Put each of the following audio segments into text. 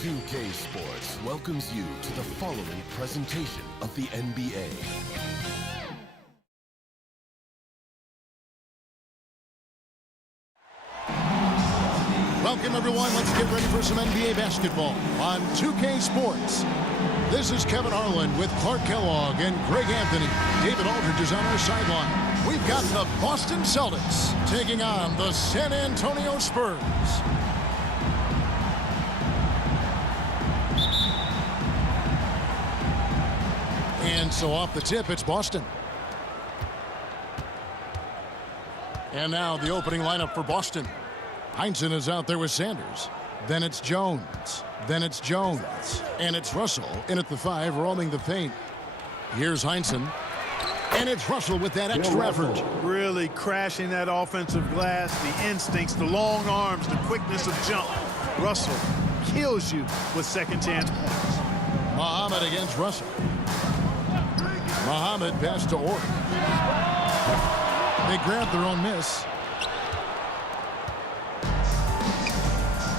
NBA2K Sports welcomes you to the following presentation of the NBA. Welcome, everyone. Let's get ready for some NBA basketball on 2K Sports. This is Kevin Harlan with Clark Kellogg and Greg Anthony. David Aldridge is on our sideline. We've got the Boston Celtics taking on the San Antonio Spurs. And so off the tip, it's Boston. And now the opening lineup for Boston. Heinsohn is out there with Sanders. Then it's Jones. Then it's Jones. And it's Russell in at the 5, roaming the paint. Here's Heinsohn. And it's Russell with that extra effort. Really crashing that offensive glass. The instincts, the long arms, the quickness of jump. Russell kills you with second chance points. Muhammad against Russell. Muhammad pass to Orr. They grab their own miss.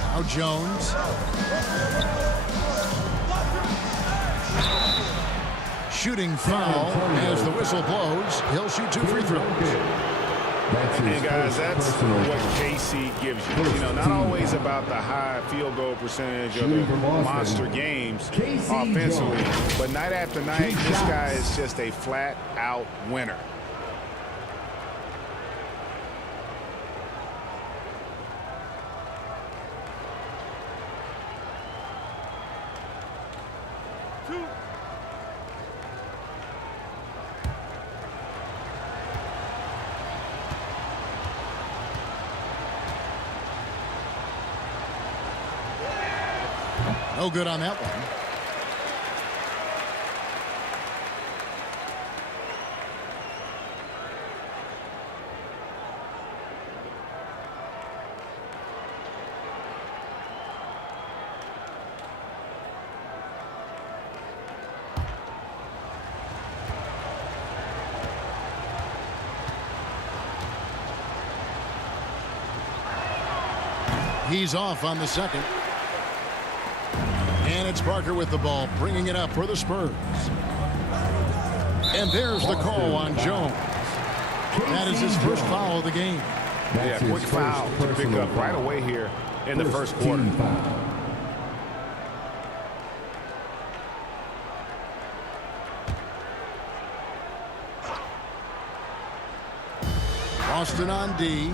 Now Jones. Shooting foul as the whistle blows. He'll shoot 2 free throws. And guys, that's what KC gives you. You know, not always about the high field goal percentage or the monster games offensively, but night after night, this guy is just a flat-out winner. No good on that one. He's off on the second. And it's Parker with the ball, bringing it up for the Spurs. And there's the call on Jones. That is his first foul of the game. Yeah, quick foul to pick up right away here in the first quarter. Boston on D.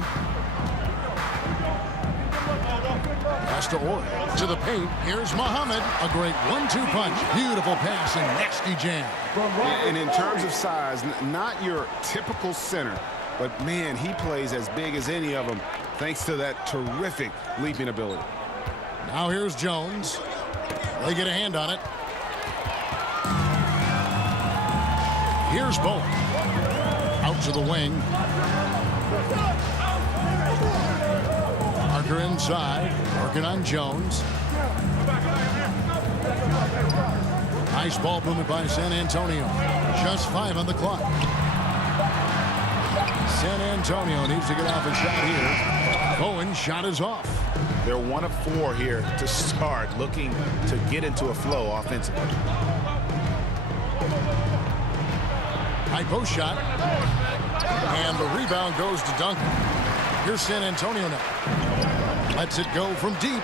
Pass to Orr. To the paint. Here's Muhammad. A great 1-2 punch. Beautiful pass and nasty jam. And in terms of size, not your typical center, but man, he plays as big as any of them thanks to that terrific leaping ability. Now here's Jones. They get a hand on it. Here's Bowen. Out to the wing. Parker inside, working on Jones. Nice ball movement by San Antonio. Just 5 on the clock. San Antonio needs to get off a shot here. Bowen's shot is off. They're 1 of 4 here to start, looking to get into a flow offensively. High post shot. And the rebound goes to Duncan. Here's San Antonio now. Lets it go from deep.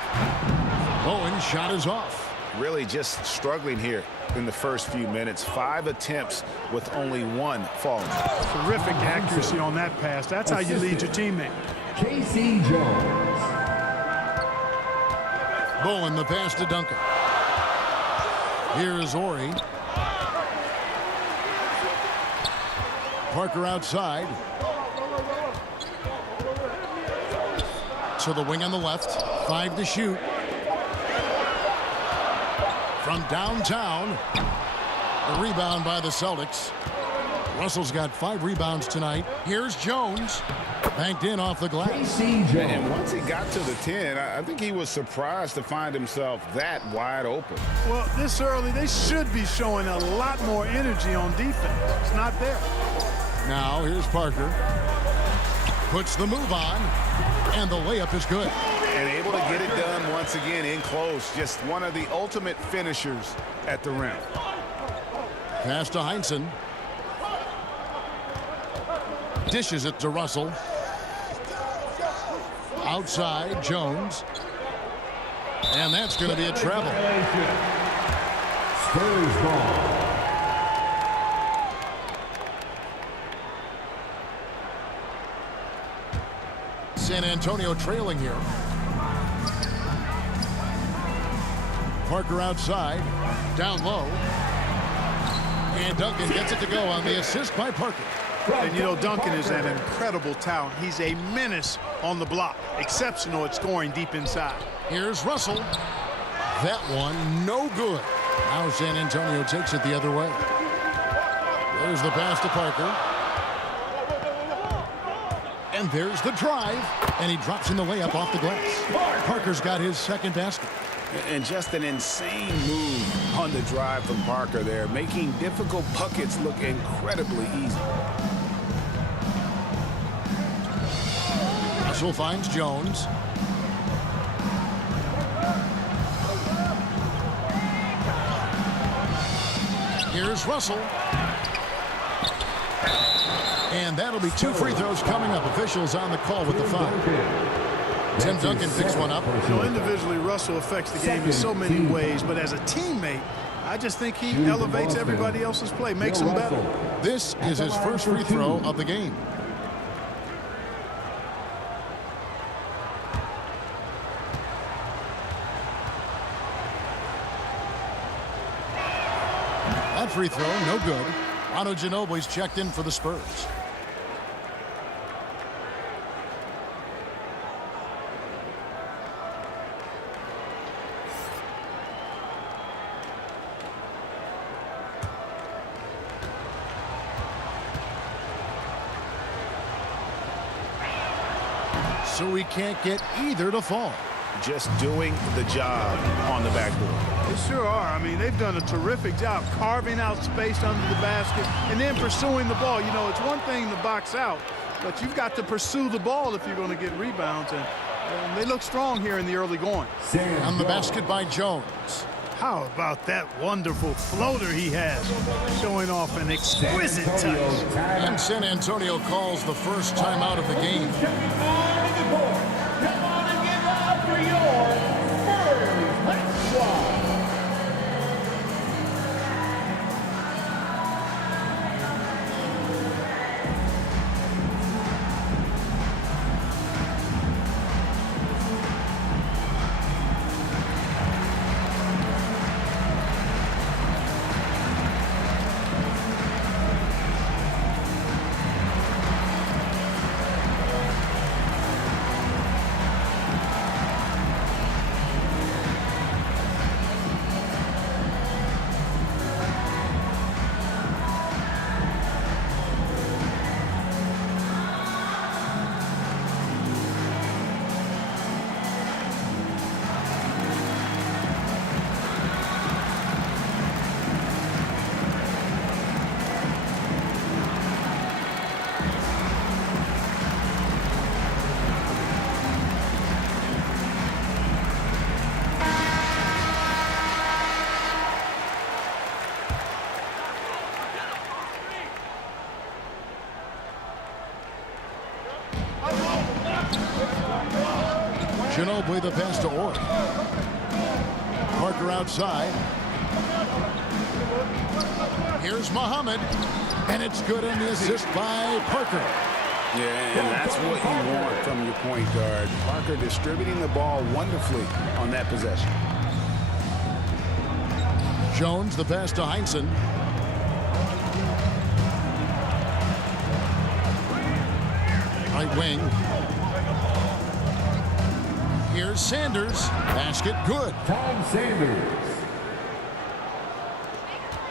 Bowen's shot is off. Really just struggling here in the first few minutes. 5 attempts with only 1 falling. Terrific accuracy on that pass. That's how you lead your teammate. KC Jones. Bowen, the pass to Duncan. Here is Ori. Parker outside. To the wing on the left. 5 to shoot. From downtown. A rebound by the Celtics. Russell's got 5 rebounds tonight. Here's Jones. Banked in off the glass. And once he got to the 10, I think he was surprised to find himself that wide open. Well, this early, they should be showing a lot more energy on defense. It's not there. Now, here's Parker. Puts the move on. And the layup is good. And able to get it done once again in close. Just one of the ultimate finishers at the rim. Pass to Heinsohn. Dishes it to Russell. Outside, Jones. And that's going to be a travel. Spurs ball. San Antonio trailing here. Parker outside, down low. And Duncan gets it to go on the assist by Parker. And you know, Duncan is an incredible talent. He's a menace on the block. Exceptional at scoring deep inside. Here's Russell. That one, no good. Now San Antonio takes it the other way. There's the pass to Parker. And there's the drive. And he drops in the layup off the glass. Parker's got his second basket. And just an insane move on the drive from Parker there, making difficult buckets look incredibly easy. Russell finds Jones. Here's Russell. And that'll be 2 free throws coming up. Officials on the call with the foul. Tim Duncan picks one up. You know, individually, Russell affects the game in so many ways, but as a teammate, I just think he elevates everybody else's play, makes them better. This is his first free throw of the game. That free throw, no good. Manu Ginobili's checked in for the Spurs. So we can't get either to fall. Just doing the job on the backboard. They sure are. I mean, they've done a terrific job carving out space under the basket and then pursuing the ball. You know, it's one thing to box out, but you've got to pursue the ball if you're going to get rebounds. And they look strong here in the early going. On the basket by Jones. How about that wonderful floater he has, showing off an exquisite touch. And San Antonio calls the first timeout of the game. Come on and give up for your Spurs. Let's go. Ginobili the pass to Orr. Parker outside. Here's Muhammad. And it's good on the assist by Parker. Yeah, and that's what you want from your point guard. Parker distributing the ball wonderfully on that possession. Jones the pass to Heinsohn. Right wing. Here's Sanders. Basket good. Tom Sanders.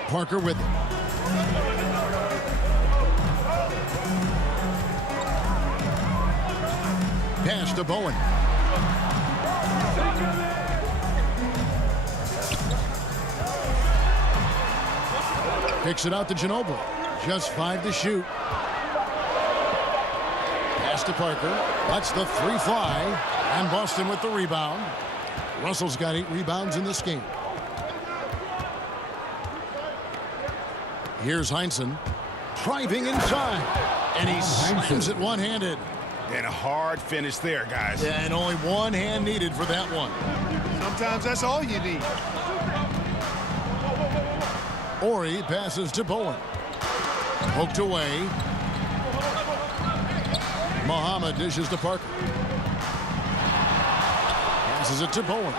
Parker with it. Pass to Bowen. Picks it out to Ginobili. Just 5 to shoot. Pass to Parker. Lets the 3 fly. And Boston with the rebound. Russell's got 8 rebounds in this game. Here's Heinsohn driving inside, and he slams it one-handed. And a hard finish there, guys. Yeah, and only one hand needed for that one. Sometimes that's all you need. Ori passes to Bowen. Poked away. Muhammad dishes to Parker. Passes it to Bowen.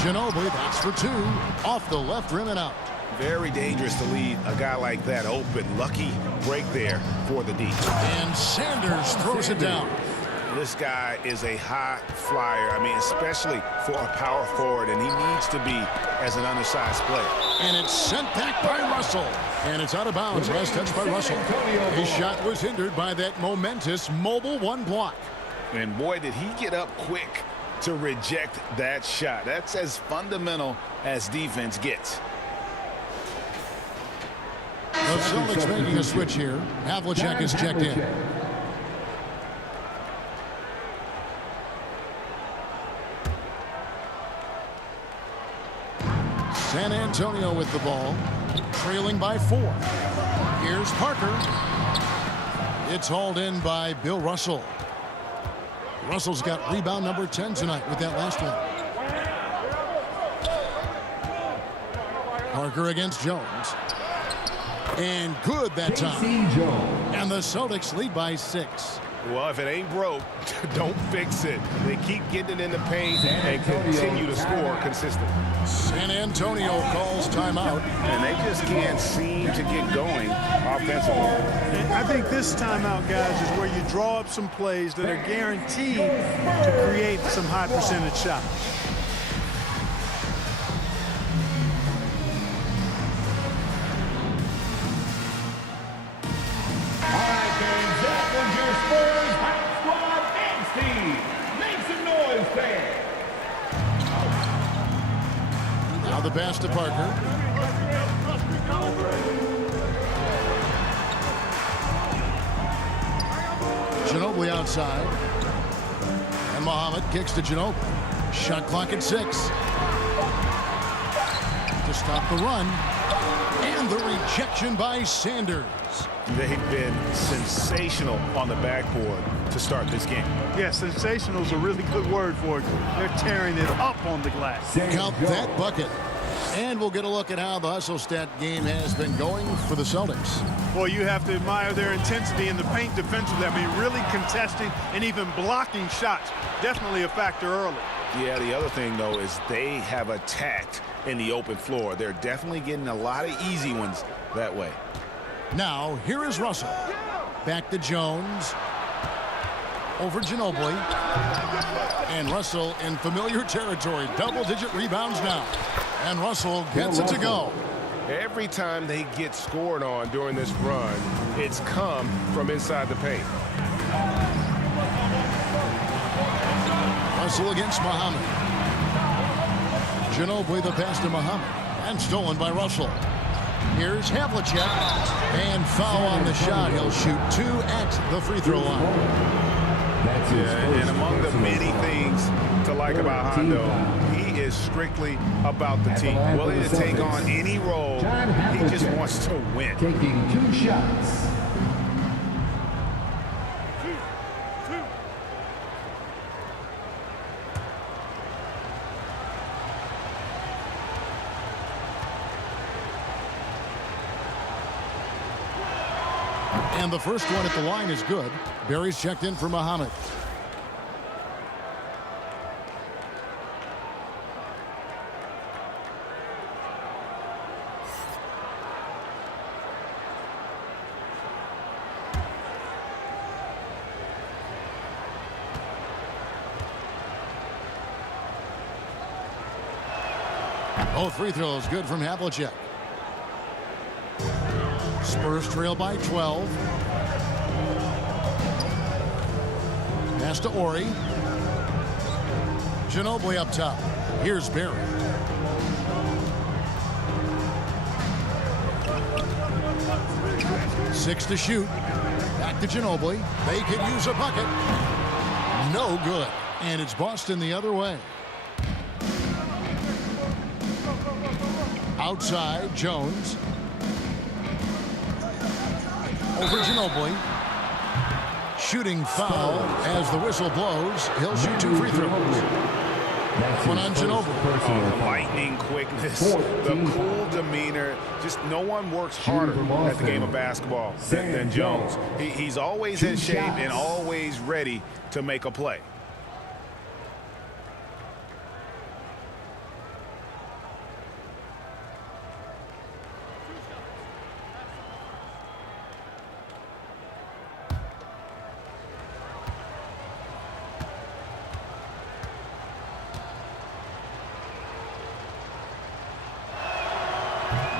Ginobili, that's for 2. Off the left rim and out. Very dangerous to lead a guy like that open. Lucky break there for the D. And Sanders throws it down. This guy is a high flyer. I mean, especially for a power forward, and he needs to be as an undersized player. And it's sent back by Russell. And it's out of bounds. Last touch by Russell. His shot was hindered by that momentous mobile 1 block. And boy, did he get up quick to reject that shot. That's as fundamental as defense gets. The Celtics making a switch here. Havlicek is checked in. San Antonio with the ball, trailing by 4. Here's Parker. It's hauled in by Bill Russell. Russell's got rebound number 10 tonight with that last one. Parker against Jones. And good that time. And the Celtics lead by 6. Well, if it ain't broke, don't fix it. They keep getting it in the paint and continue to score consistently. San Antonio calls timeout. And they just can't seem to get going offensively. And I think this timeout, guys, is where you draw up some plays that are guaranteed to create some high percentage shots. Spurs hot squad dance team. Make some noise, fans. Now the pass to Parker. Ginobili outside. And Muhammad kicks to Ginobili. Shot clock at 6. To stop the run. And the rejection by Sanders. They've been sensational on the backboard to start this game. Yeah, sensational is a really good word for it. They're tearing it up on the glass. Count that bucket. And we'll get a look at how the hustle stat game has been going for the Celtics. Boy, you have to admire their intensity in the paint defensively. I mean, really contesting and even blocking shots. Definitely a factor early. Yeah, the other thing, though, is they have attacked in the open floor. They're definitely getting a lot of easy ones that way. Now, here is Russell. Back to Jones. Over Ginobili. And Russell in familiar territory. Double-digit rebounds now. And Russell gets it to go. Every time they get scored on during this run, it's come from inside the paint. Russell against Muhammad. Ginobili the pass to Muhammad. And stolen by Russell. Here's Havlicek. And foul on the shot. He'll shoot 2 at the free throw line. And among the many things to like about Hondo, he is strictly about the team. Willing to take on any role. He just wants to win. Taking 2 shots. And the first one at the line is good. Barry's checked in for Muhammad. Both free throws good from Havlicek. Spurs trail by 12. Pass to Ori. Ginobili up top. Here's Barry. Six to shoot. Back to Ginobili. They could use a bucket. No good. And it's Boston the other way. Outside, Jones. Over Ginobili. Shooting foul as the whistle blows. He'll shoot 2 free throws. One on Ginobili. The lightning quickness, the cool demeanor. Just no one works harder at the game of basketball than Jones. He's always in shape and always ready to make a play.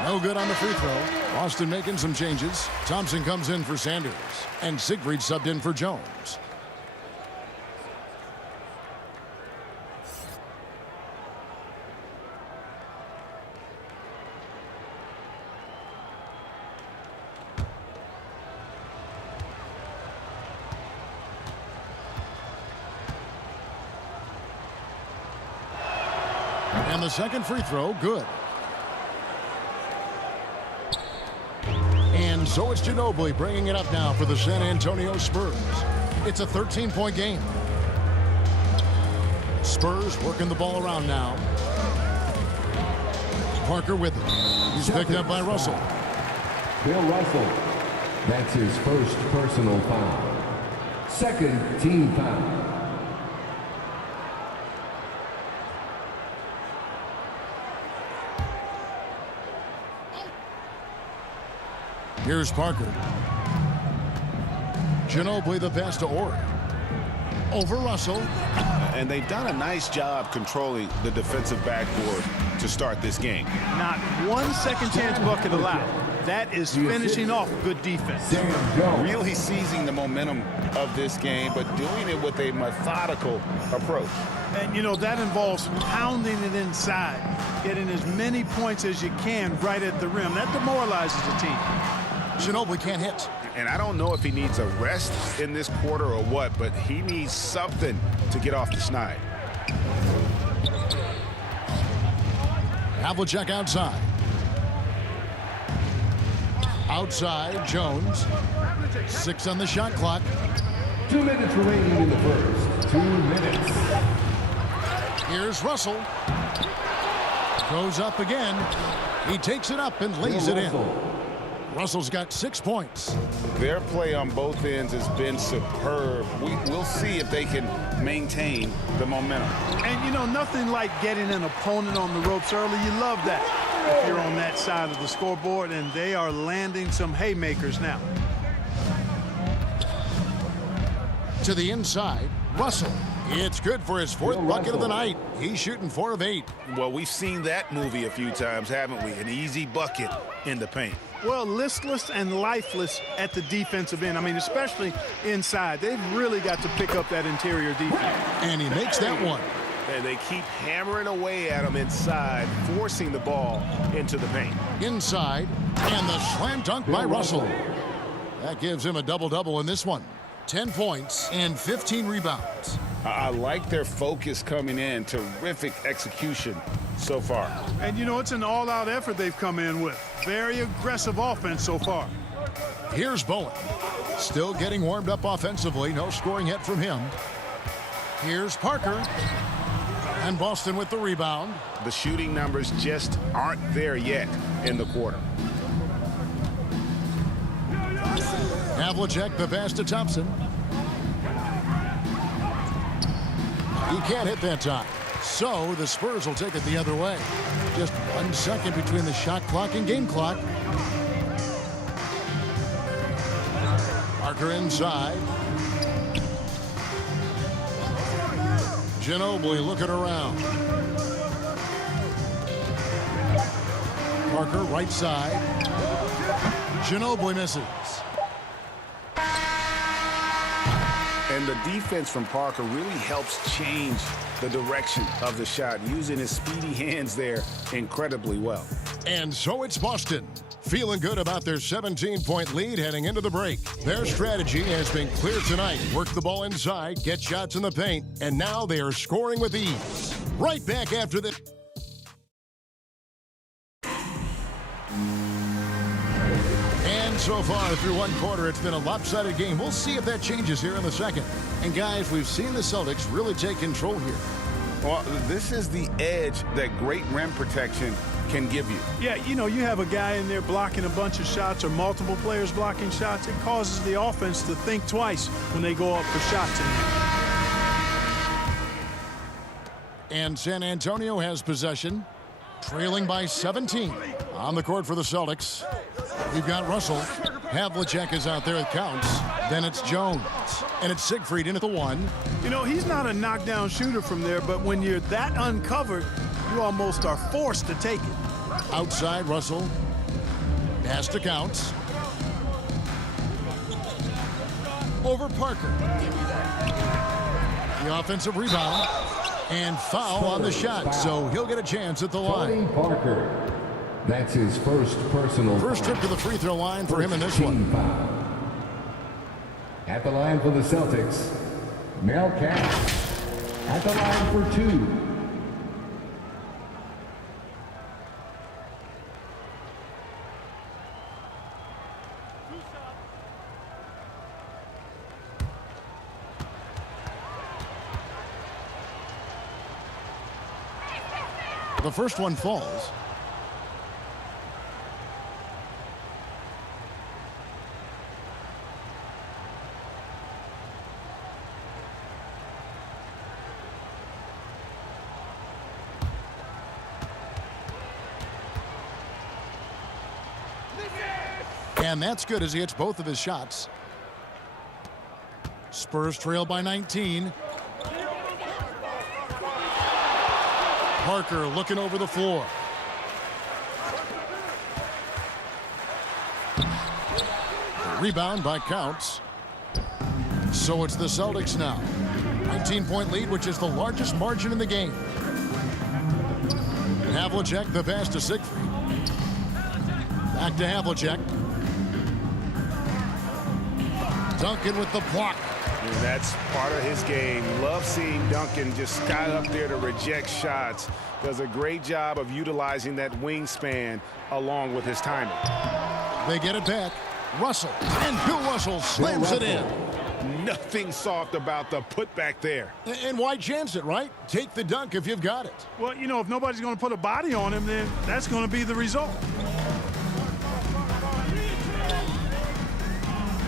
No good on the free throw. Boston making some changes. Thompson comes in for Sanders. And Siegfried subbed in for Jones. And the second free throw, good. And so it's Ginobili bringing it up now for the San Antonio Spurs. It's a 13-point game. Spurs working the ball around now. Parker with it. He's picked up by Russell. Bill Russell. That's his first personal foul. Second team foul. Here's Parker. Ginobili the pass to Orr. Over Russell. And they've done a nice job controlling the defensive backboard to start this game. Not one second chance bucket allowed. That is finishing off good defense. Really seizing the momentum of this game, but doing it with a methodical approach. And, you know, that involves pounding it inside, getting as many points as you can right at the rim. That demoralizes the team. Ginobili can't hit. And I don't know if he needs a rest in this quarter or what, but he needs something to get off the schneid. Havlicek outside. Outside, Jones. 6 on the shot clock. 2 minutes remaining in the first. 2 minutes. Here's Russell. Goes up again. He takes it up and lays it in. Russell's got 6 points. Their play on both ends has been superb. We'll see if they can maintain the momentum. And, you know, nothing like getting an opponent on the ropes early. You love that if you're on that side of the scoreboard, and they are landing some haymakers now. To the inside, Russell. It's good for his 4th bucket of the night. He's shooting 4 of 8. Well, we've seen that movie a few times, haven't we? An easy bucket in the paint. Well, listless and lifeless at the defensive end. I mean, especially inside. They've really got to pick up that interior defense. And he makes that one. And they keep hammering away at him inside, forcing the ball into the paint. Inside, and the slam dunk by Russell. That gives him a double-double in this one. 10 points and 15 rebounds. I like their focus coming in. Terrific execution so far. And, you know, it's an all-out effort they've come in with. Very aggressive offense so far. Here's Bowen. Still getting warmed up offensively. No scoring yet from him. Here's Parker. And Boston with the rebound. The shooting numbers just aren't there yet in the quarter. Havlicek the pass to Thompson. He can't hit that time. So the Spurs will take it the other way. Just 1 second between the shot clock and game clock. Parker inside. Ginobili looking around. Parker right side. Ginobili misses. And the defense from Parker really helps change the direction of the shot, using his speedy hands there incredibly well. And so it's Boston, feeling good about their 17-point lead heading into the break. Their strategy has been clear tonight. Work the ball inside, get shots in the paint, and now they are scoring with ease. Right back after this. And so far through one quarter, it's been a lopsided game. We'll see if that changes here in the second. And guys, we've seen the Celtics really take control here. Well, this is the edge that great rim protection can give you. Yeah, you know, you have a guy in there blocking a bunch of shots or multiple players blocking shots. It causes the offense to think twice when they go up for shots in there. And San Antonio has possession, trailing by 17. On the court for the Celtics, we've got Russell. Havlicek is out there, it counts. Then it's Jones. And it's Siegfried in at the 1. You know, he's not a knockdown shooter from there, but when you're that uncovered, you almost are forced to take it. Outside, Russell. Pass to Counts. Over Parker. The offensive rebound. And foul on the shot, so he'll get a chance at the line. Parker. That's his first personal First trip to the free throw line for him in this one. Foul. At the line for the Celtics, Mel Cash. At the line for 2. The first one falls. And that's good as he hits both of his shots. Spurs trail by 19. Parker looking over the floor. Rebound by Counts. So it's the Celtics now. 19-point lead, which is the largest margin in the game. Havlicek, the pass to Siegfried. Back to Havlicek. Duncan with the block. And that's part of his game. Love seeing Duncan just sky up there to reject shots. Does a great job of utilizing that wingspan along with his timing. They get it back. Russell. And Bill Russell slams it in. Nothing soft about the putback there. And why chance it, right? Take the dunk if you've got it. Well, you know, if nobody's going to put a body on him, then that's going to be the result.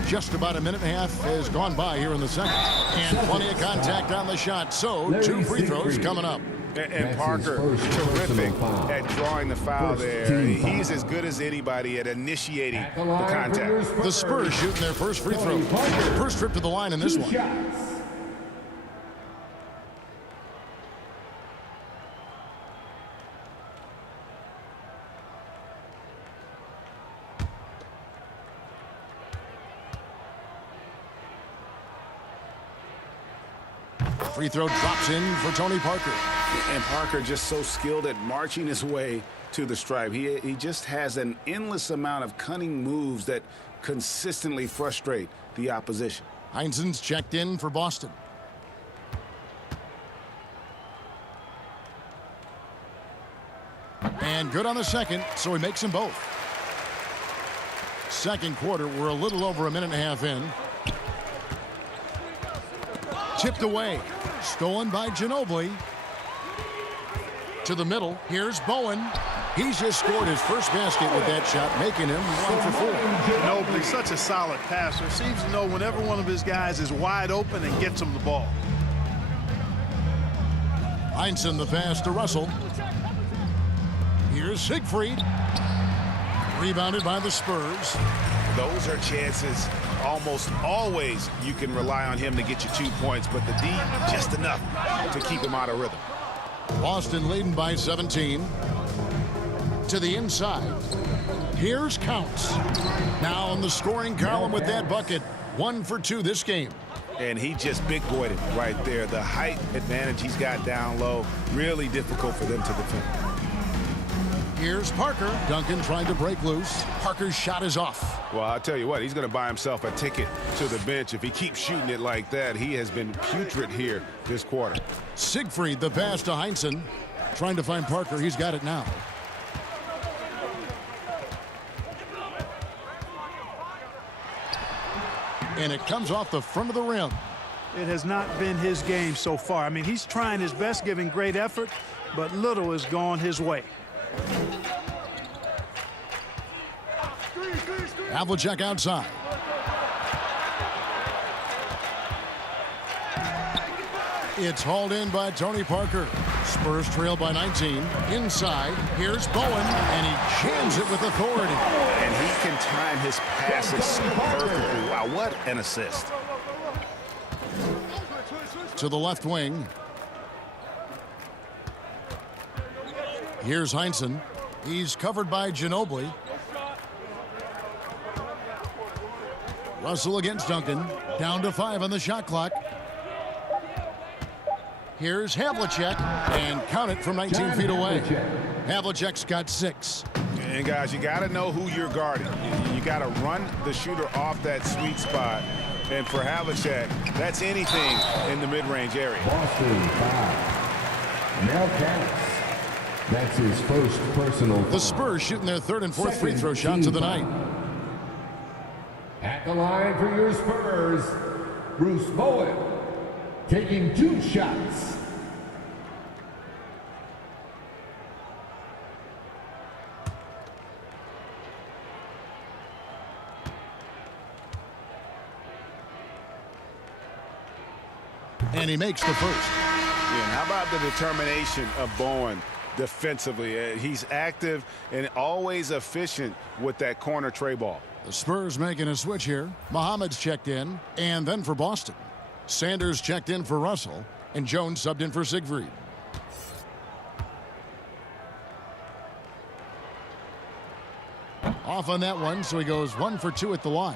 Just about a minute and a half has gone by here in the second. And plenty of contact on the shot. So 2 free throws coming up. And Parker, terrific at drawing the foul there. He's as good as anybody at initiating the contact. The Spurs shooting their first free throw. First trip to the line in this one. Free throw drops in for Tony Parker. And Parker just so skilled at marching his way to the stripe. He just has an endless amount of cunning moves that consistently frustrate the opposition. Heinzen's checked in for Boston. And good on the second, so he makes them both. Second quarter, we're a little over a minute and a half in. Tipped away. Stolen by Ginobili. To the middle. Here's Bowen. He's just scored his first basket with that shot, making him 1 for 4. Ginobili, such a solid passer. Seems to know whenever one of his guys is wide open and gets him the ball. Heinzen the pass to Russell. Here's Siegfried. Rebounded by the Spurs. Those are chances almost always you can rely on him to get you 2 points, but the D just enough to keep him out of rhythm. Boston leading by 17. To the inside. Here's Counts. Now on the scoring column with that bucket. 1 for 2 this game. And he just big-boyed it right there. The height advantage he's got down low, really difficult for them to defend. Here's Parker. Duncan trying to break loose. Parker's shot is off. Well, I'll tell you what, he's going to buy himself a ticket to the bench. If he keeps shooting it like that, he has been putrid here this quarter. Siegfried, the pass to Heinsohn. Trying to find Parker. He's got it now. And it comes off the front of the rim. It has not been his game so far. I mean, he's trying his best, giving great effort, but little has gone his way. Havlicek outside. It's hauled in by Tony Parker. Spurs trail by 19. Inside, here's Bowen, and he jams it with authority. And he can time his passes so perfectly. Wow, what an assist. To the left wing. Here's Heinsohn. He's covered by Ginobili. Russell against Duncan. Down to 5 on the shot clock. Here's Havlicek, and count it from 19 feet away. Havlicek's got 6. And guys, you got to know who you're guarding. You got to run the shooter off that sweet spot. And for Havlicek, that's anything in the mid-range area. Boston 5. Mel Katz. That's his first personal foul. The Spurs shooting their 3rd and 4th free throw shots of the night. At the line for your Spurs, Bruce Bowen, taking 2 shots. And he makes the first. Yeah, and how about the determination of Bowen defensively? He's active and always efficient with that corner tray ball. The Spurs making a switch here. Muhammad's checked in, and then for Boston. Sanders checked in for Russell, and Jones subbed in for Siegfried. Off on that one, so he goes 1 for 2 at the line.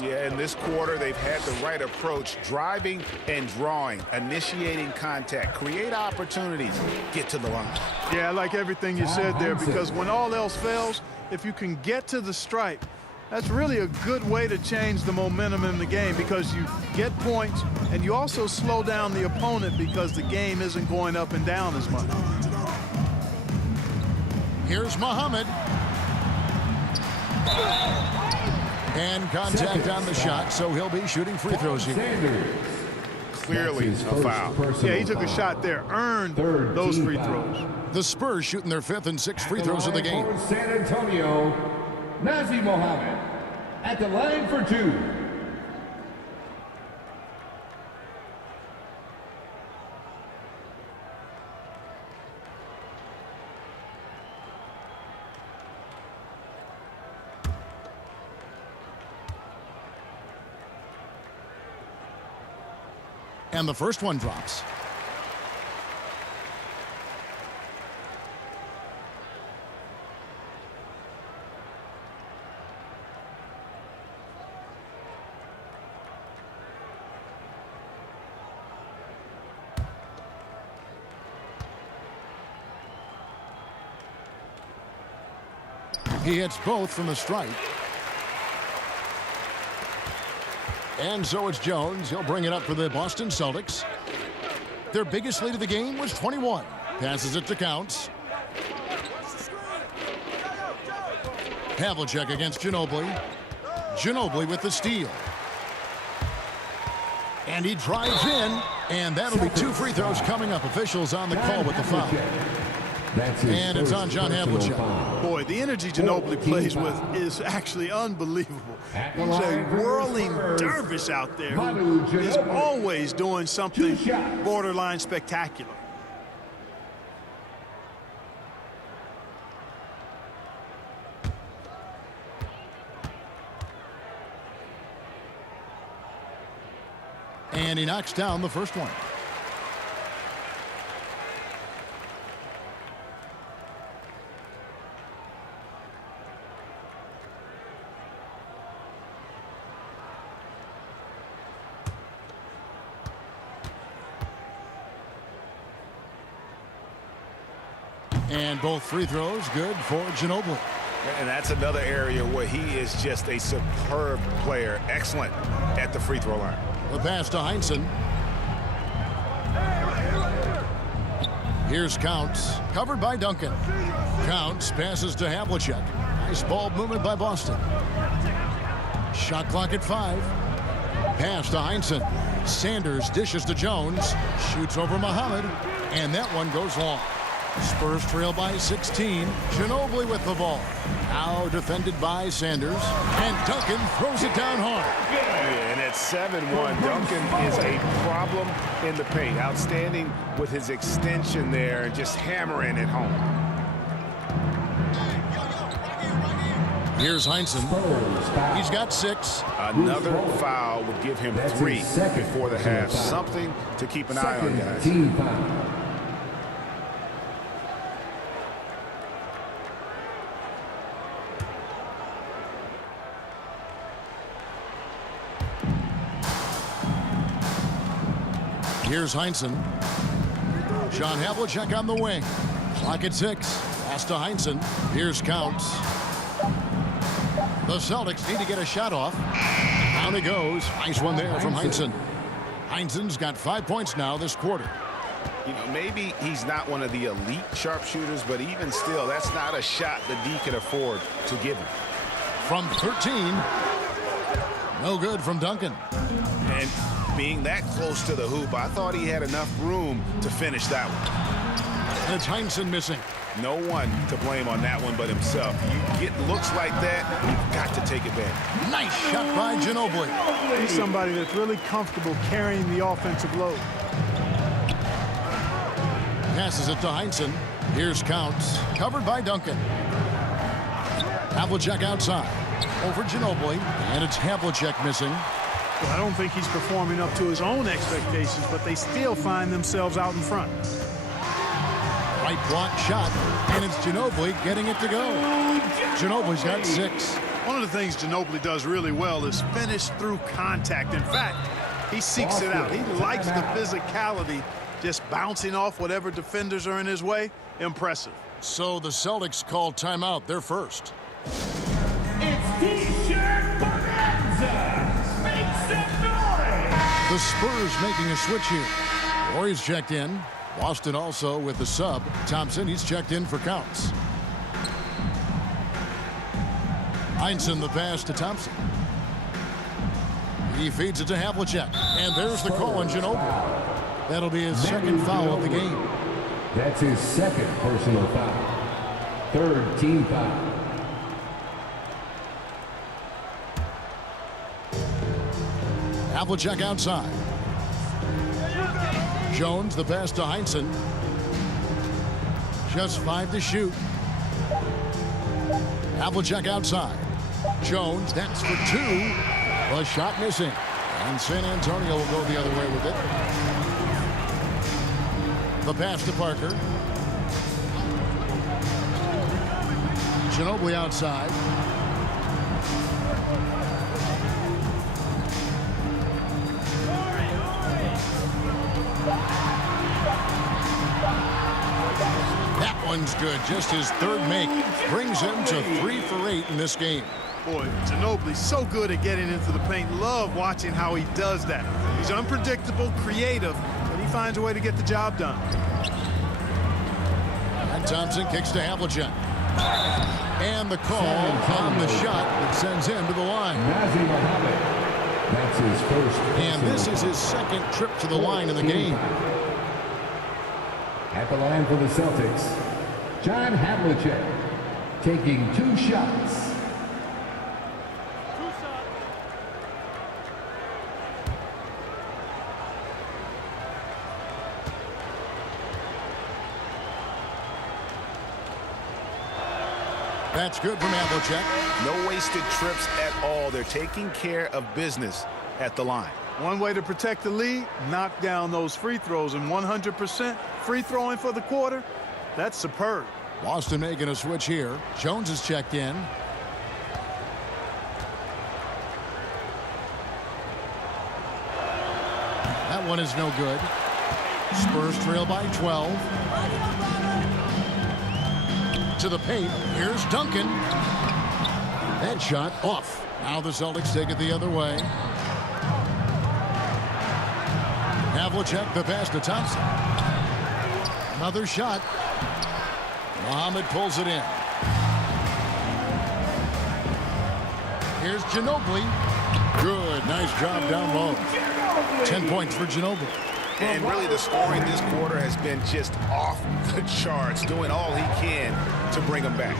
Yeah, in this quarter, they've had the right approach, driving and drawing, initiating contact, create opportunities, get to the line. Yeah, I like everything you said there, because when all else fails, if you can get to the stripe, that's really a good way to change the momentum in the game, because you get points and you also slow down the opponent because the game isn't going up and down as much. Here's Muhammad. And contact on the shot, so he'll be shooting free throws here. Sanders. Clearly a foul. Yeah, he took a shot there, earned those free throws. The Spurs shooting their 5th and 6th free throws of the game. For San Antonio, Nazi Mohammed at the line for 2. And the first one drops. He hits both from the stripe. And so it's Jones. He'll bring it up for the Boston Celtics. Their biggest lead of the game was 21. Passes it to Counts. Havlicek against Ginobili. Ginobili with the steal. And he drives in. And that'll be 2 free throws coming up. Officials on the call with the foul. And it's on John Havlicek. Boy, the energy Ginobili plays with is actually unbelievable. He's a whirling dervish out there who is always doing something borderline spectacular. And he knocks down the first one. And both free throws good for Ginobili. And that's another area where he is just a superb player. Excellent at the free throw line. The pass to Heinsohn. Here's Counts, covered by Duncan. Counts passes to Havlicek. Nice ball movement by Boston. Shot clock at 5. Pass to Heinsohn. Sanders dishes to Jones. Shoots over Muhammad. And that one goes long. Spurs trail by 16. Ginobili with the ball. Now defended by Sanders. And Duncan throws it down hard. And at 7-1, Duncan is a problem in the paint. Outstanding with his extension there and just hammering it home. Here's Heinsohn. He's got 6. Another foul would give him 3 before the half. Something to keep an eye on, guys. Team foul. Here's Heinsohn. John Havlicek on the wing. Clock at 6. Pass to Heinsohn. Here's Counts. The Celtics need to get a shot off. Down he goes. Nice one there from Heinsohn. Heinsohn's got 5 points now this quarter. You know, maybe he's not one of the elite sharpshooters, but even still, that's not a shot that D can afford to give him. From 13. No good from Duncan. And being that close to the hoop, I thought he had enough room to finish that one. And it's Heinsohn missing. No one to blame on that one but himself. You get looks like that, you've got to take advantage. Nice shot by Ginobili. He's somebody that's really comfortable carrying the offensive load. Passes it to Heinsohn. Here's Counts. Covered by Duncan. Havlicek outside. Over Ginobili. And it's Havlicek missing. Well, I don't think he's performing up to his own expectations, but they still find themselves out in front. Right block shot, and it's Ginobili getting it to go. Ginobili's got 6. One of the things Ginobili does really well is finish through contact. In fact, he seeks it out. He likes the physicality, just bouncing off whatever defenders are in his way. Impressive. So the Celtics call timeout. They're first. It's T-shirt bonanza. Make some noise. The Spurs making a switch here. Warriors checked in. Boston also with the sub. Thompson, he's checked in for Counts. Heinsohn the pass to Thompson. He feeds it to Havlicek. And there's the call on Ginobili. That'll be his second foul of the game. That's his second personal foul. Third team foul. Havlicek outside. Jones, the pass to Heinsohn. Just 5 to shoot. Havlicek outside. Jones, that's for 2. The shot missing. And San Antonio will go the other way with it. The pass to Parker. Ginobili outside. That one's good. Just his third make. Brings him to 3 for 8 in this game. Boy, Ginobili's so good at getting into the paint. Love watching how he does that. He's unpredictable, creative, but he finds a way to get the job done. And Thompson kicks to Havlicek. And the call on the shot that sends him to the line. That's his first. And this is his second trip to the line in the game. At the line for the Celtics, John Havlicek taking 2 shots. That's good from Havlicek. No wasted trips at all. They're taking care of business at the line. One way to protect the lead, knock down those free throws, and 100% free throwing for the quarter, that's superb. Boston making a switch here. Jones is checked in. That one is no good. Spurs trail by 12. to the paint. Here's Duncan. That shot off. Now the Celtics take it the other way. Havlicek, the pass to Thompson. Another shot. Muhammad pulls it in. Here's Ginobili. Good. Nice job down low. 10 points for Ginobili. And really the scoring this quarter has been just off the charts, doing all he can to bring them back.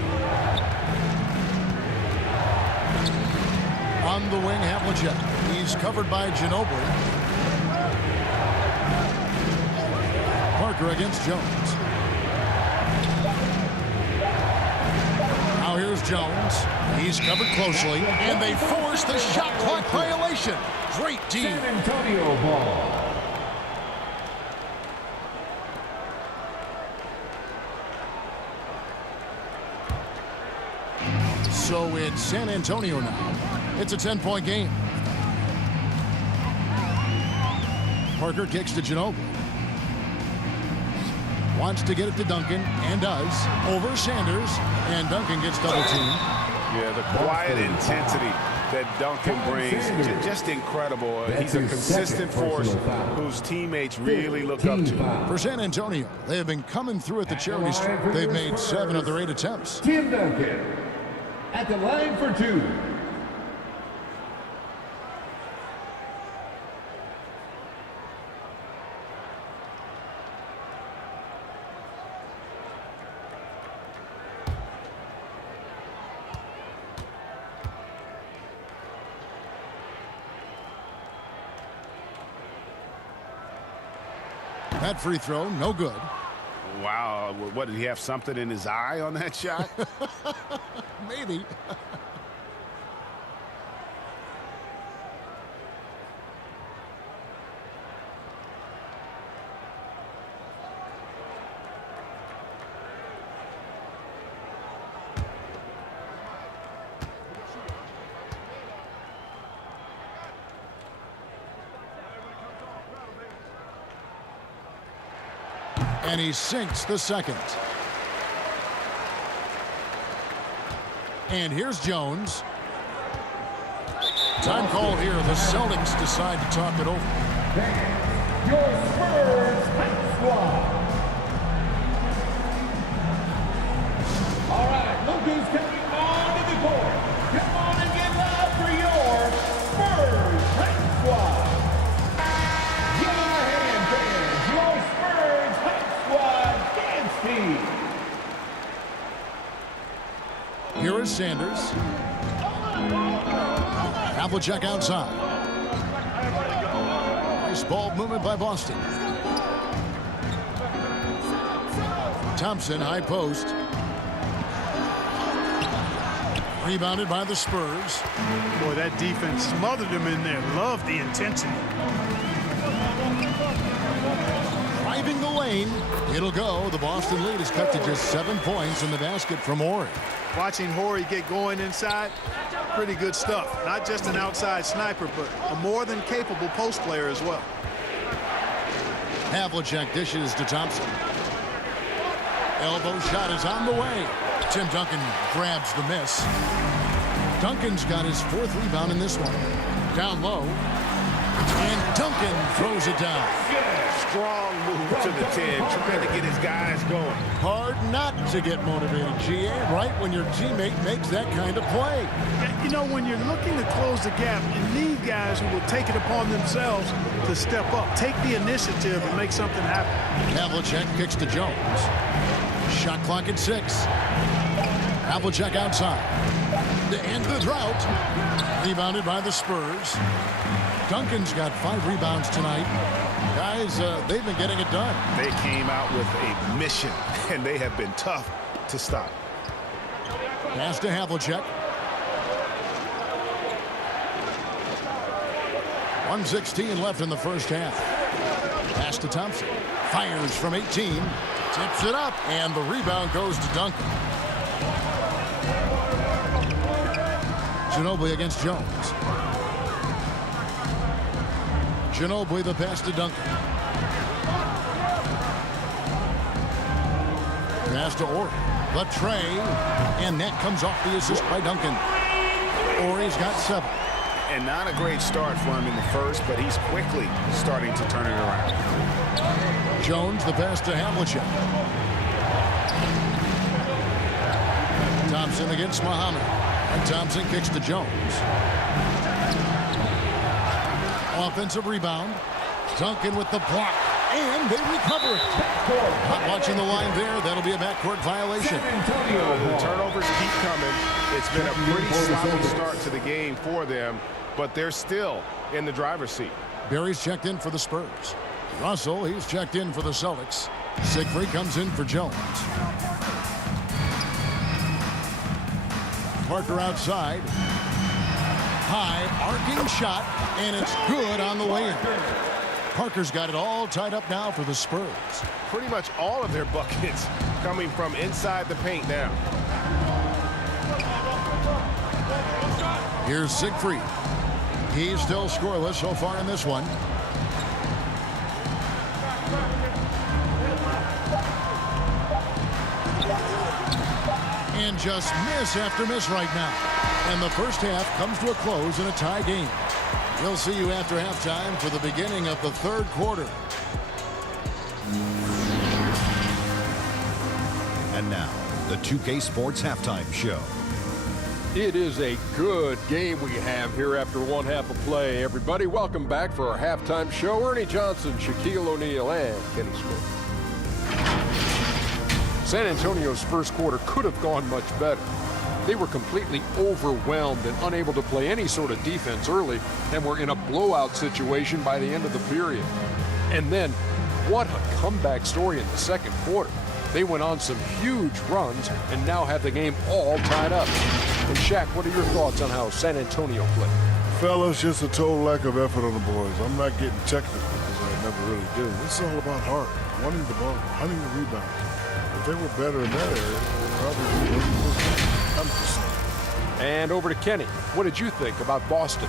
On the wing, Havlicek. He's covered by Ginobili. Parker against Jones. Now here's Jones. He's covered closely, and they force the shot clock violation. Great D. San Antonio ball. So it's San Antonio now. It's a 10-point game. Parker kicks to Ginobili. Wants to get it to Duncan, and does. Over Sanders, and Duncan gets double-teamed. Yeah, the quiet intensity that Duncan brings, just incredible. He's a consistent force whose teammates really look up to. For San Antonio, they have been coming through at the charity stripe. They've made 7 of their 8 attempts. Tim Duncan at the line for 2. That free throw, no good. Wow, what, did he have something in his eye on that shot? Maybe. And he sinks the second. And here's Jones. Time call here. The Celtics decide to talk it over. Your Spurs squad. All right, look who's coming onto the court. Come on and get loud for your Spurs squad. Give them a hand, fans. Your Spurs squad dance team. Here is Sanders. Havlicek outside. Nice ball movement by Boston. Thompson, high post. Rebounded by the Spurs. Boy, that defense smothered him in there. Love the intensity. Driving the lane. It'll go. The Boston lead is cut to just 7 points in the basket from Horry. Watching Horry get going inside, pretty good stuff. Not just an outside sniper, but a more than capable post player as well. Havlicek dishes to Thompson. Elbow shot is on the way. Tim Duncan grabs the miss. Duncan's got his 4th rebound in this one. Down low. And Duncan throws it down. Strong move to the 10, trying to get his guys going. Hard not to get motivated, GA, right when your teammate makes that kind of play. You know, when you're looking to close the gap, you need guys who will take it upon themselves to step up, take the initiative and make something happen. Havlicek kicks to Jones. Shot clock at 6. Havlicek outside. To end the drought. Rebounded by the Spurs. Duncan's got 5 rebounds tonight. Guys, they've been getting it done. They came out with a mission, and they have been tough to stop. Pass to Havlicek. 1:16 left in the first half. Pass to Thompson. Fires from 18. Tips it up, and the rebound goes to Duncan. Ginobili against Jones. Ginobili the pass to Duncan. pass to Ori. The tray. And that comes off the assist by Duncan. Ori's got 7. And not a great start for him in the first, but he's quickly starting to turn it around. Jones, the pass to Havlicek. Thompson against Muhammad. And Thompson kicks to Jones. Offensive rebound. Duncan with the block. And they recover it. Not watching the line there. That'll be a backcourt violation. The turnovers keep coming. It's been a pretty sloppy start to the game for them, but they're still in the driver's seat. Barry's checked in for the Spurs. Russell, he's checked in for the Celtics. Siegfried comes in for Jones. Parker outside. High, arcing shot, and it's good on the way in. Parker's got it all tied up now for the Spurs. Pretty much all of their buckets coming from inside the paint now. Here's Siegfried. He's still scoreless so far in this one. And just miss after miss right now. And the first half comes to a close in a tie game. We'll see you after halftime for the beginning of the third quarter. And now, the 2K Sports Halftime Show. It is a good game we have here after one half of play. Everybody, welcome back for our halftime show. Ernie Johnson, Shaquille O'Neal, and Kenny Smith. San Antonio's first quarter could have gone much better. They were completely overwhelmed and unable to play any sort of defense early and were in a blowout situation by the end of the period. And then, what a comeback story in the second quarter. They went on some huge runs and now have the game all tied up. And Shaq, what are your thoughts on how San Antonio played? Fellas, just a total lack of effort on the boys. I'm not getting technical because I never really do. It's all about heart, wanting the ball, hunting the rebound. If they were better in that area, they probably would have. And over to Kenny. What did you think about Boston?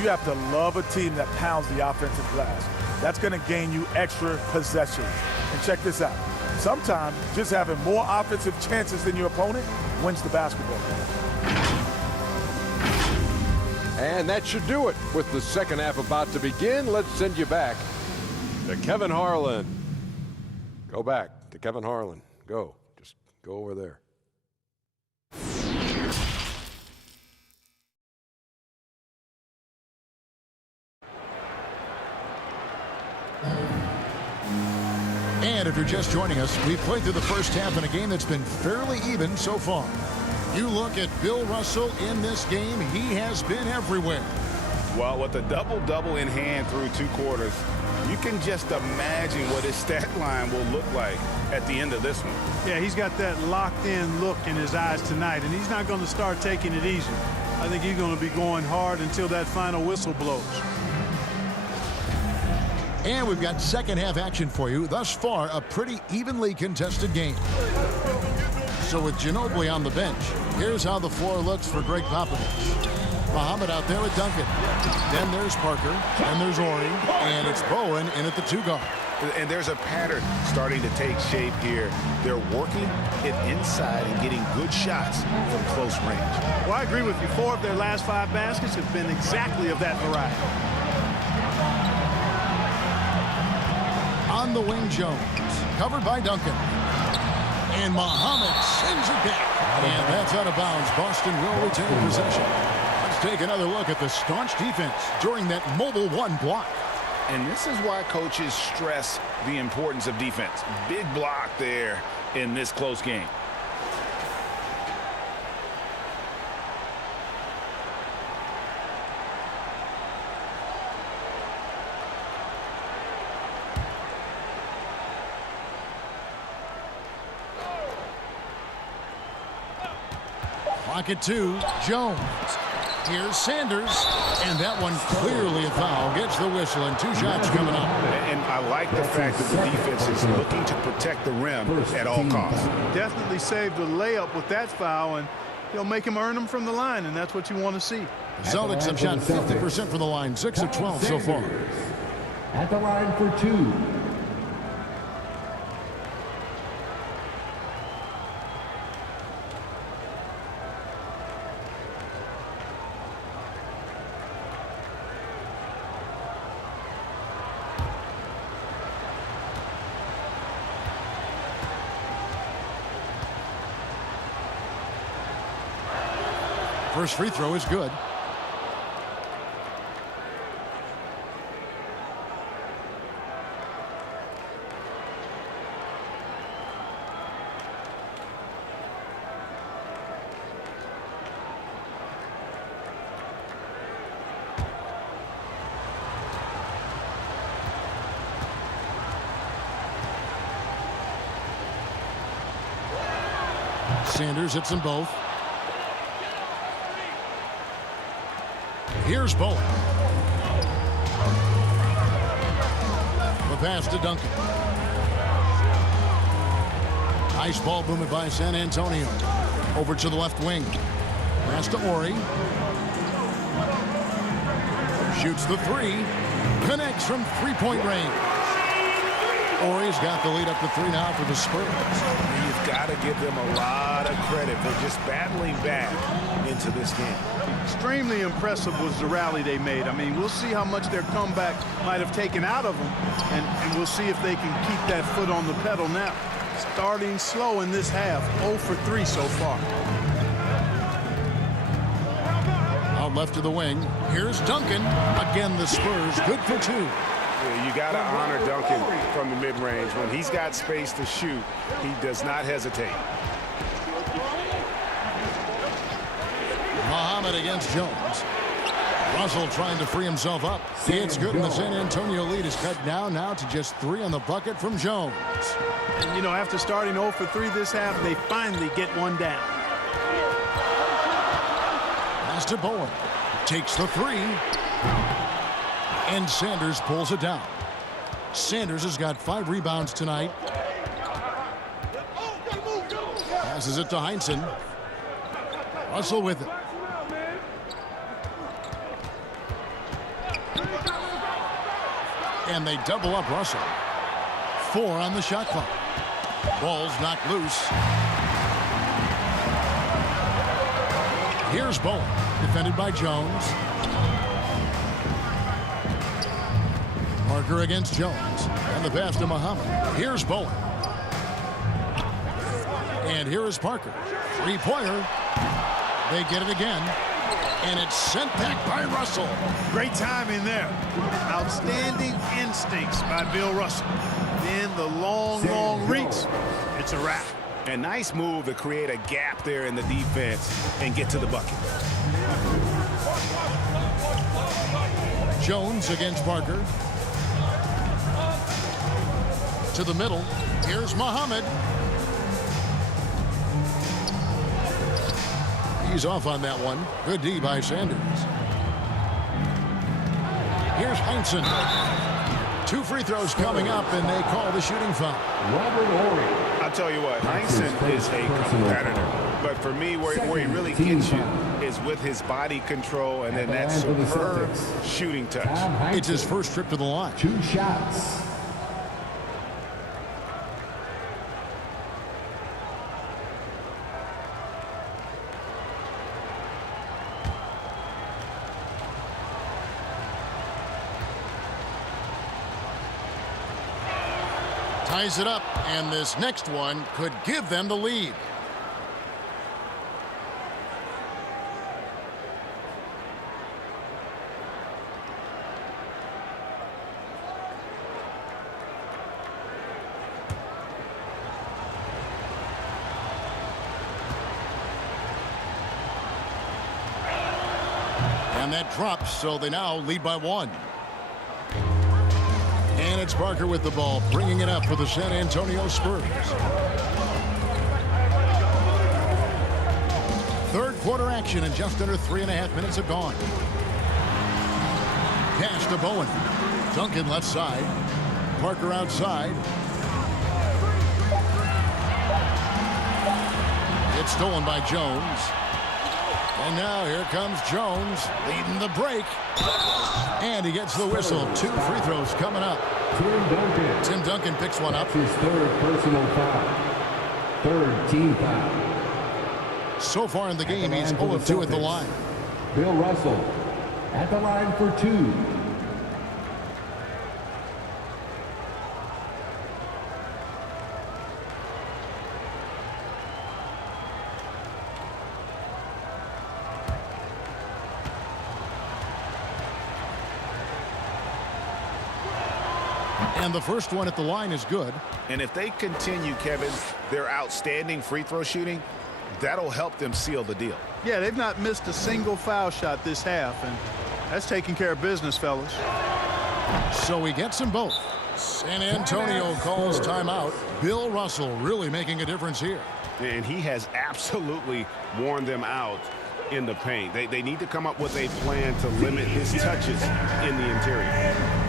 You have to love a team that pounds the offensive glass. That's going to gain you extra possessions. And check this out. Sometimes just having more offensive chances than your opponent wins the basketball game. And that should do it. With the second half about to begin, let's send you back to Kevin Harlan. Go back to Kevin Harlan. Go. Just go over there. And if you're just joining us, we've played through the first half in a game that's been fairly even so far. You look at Bill Russell in this game, he has been everywhere. Well, with a double-double in hand through 2 quarters, you can just imagine what his stat line will look like at the end of this one. Yeah, he's got that locked-in look in his eyes tonight, and he's not going to start taking it easy. I think he's going to be going hard until that final whistle blows. And we've got second half action for you. Thus far, a pretty evenly contested game. So with Ginobili on the bench, here's how the floor looks for Greg Popovich. Muhammad out there with Duncan. Then there's Parker, and there's Ori, and it's Bowen in at the 2 guard. And there's a pattern starting to take shape here. They're working it inside and getting good shots from close range. Well, I agree with you. 4 of their last 5 baskets have been exactly of that variety. On the wing, Jones, covered by Duncan. And Muhammad sends it back. And that's out of bounds. Boston will retain possession. Let's take another look at the staunch defense during that mobile 1 block. And this is why coaches stress the importance of defense. Big block there in this close game. Pocket 2, Jones. Here's Sanders, and that one clearly a foul. Gets the whistle, and 2 shots coming up. And I like the fact that the defense is looking to protect the rim at all costs. Definitely saved the layup with that foul, and he'll make him earn them from the line, and that's what you want to see. The Celtics have shot 50% from the line, 6 of 12 so far. At the line for 2. First free throw is good. Sanders hits them both. Here's Bowen. The pass to Duncan. Nice ball movement by San Antonio. Over to the left wing. Pass to Ori. Shoots the three. Connects from three-point range. Ori's got the lead up to 3 now for the Spurs. You've got to give them a lot of credit for just battling back into this game. Extremely impressive was the rally they made. I mean, we'll see how much their comeback might have taken out of them, and we'll see if they can keep that foot on the pedal now. Starting slow in this half, 0 for 3 so far. Out left to the wing. Here's Duncan. Again, the Spurs good for 2. Yeah, you got to honor Duncan from the mid-range. When he's got space to shoot, he does not hesitate. Muhammad against Jones. Russell trying to free himself up. It's good, and the San Antonio lead is cut down now to just 3 on the bucket from Jones. And, you know, after starting 0 for 3 this half, they finally get one down. Pass to Bowen. Takes the 3. And Sanders pulls it down. Sanders has got 5 rebounds tonight. Passes it to Heinsohn. Russell with it. And they double up Russell. 4 on the shot clock. Ball's knocked loose. Here's Bowen, defended by Jones. Parker against Jones. And the pass to Muhammad. Here's Bowen. And here is Parker. 3-pointer. They get it again. And it's sent back by Russell. Great timing there. Outstanding instincts by Bill Russell. Then the long reach. It's a wrap. A nice move to create a gap there in the defense and get to the bucket. Jones against Parker. To the middle. Here's Muhammad. He's off on that one. Good D by Sanders. Here's Heinsohn. 2 free throws coming up, and they call the shooting foul. I'll tell you what, Heinsohn is a competitor. But for me, where he really gets you is with his body control and then that superb shooting touch. It's his first trip to the line. 2 shots. Ties it up, and this next one could give them the lead. And that drops, so they now lead by 1. And it's Parker with the ball, bringing it up for the San Antonio Spurs. Third quarter action, and just under 3.5 minutes have gone. Pass to Bowen. Duncan left side. Parker outside. It's stolen by Jones. And now here comes Jones, leading the break. And he gets the whistle. 2 free throws coming up. Tim Duncan picks one up. His 3rd personal foul. 3rd team foul. So far in the game, he's 0 of 2 at the line. Bill Russell at the line for 2. And the first one at the line is good. And if they continue, Kevin, their outstanding free throw shooting, that'll help them seal the deal. Yeah, they've not missed a single foul shot this half, and that's taking care of business, fellas. So he gets them both. San Antonio calls timeout. Bill Russell really making a difference here. And he has absolutely worn them out in the paint. They need to come up with a plan to limit his touches in the interior.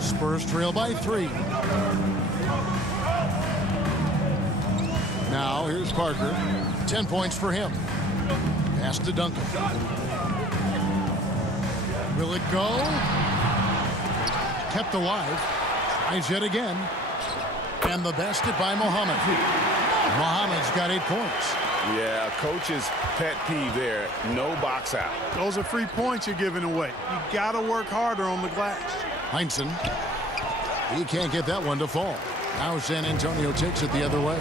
Spurs trail by 3. Now here's Parker. 10 points for him. Pass to Duncan. Will it go? Kept alive. Tries yet again. And the basket by Muhammad. Muhammad's got 8 points. Yeah, coach's pet peeve there. No box out. Those are free points you're giving away. You got to work harder on the glass. Heinsohn. He can't get that one to fall. Now San Antonio takes it the other way.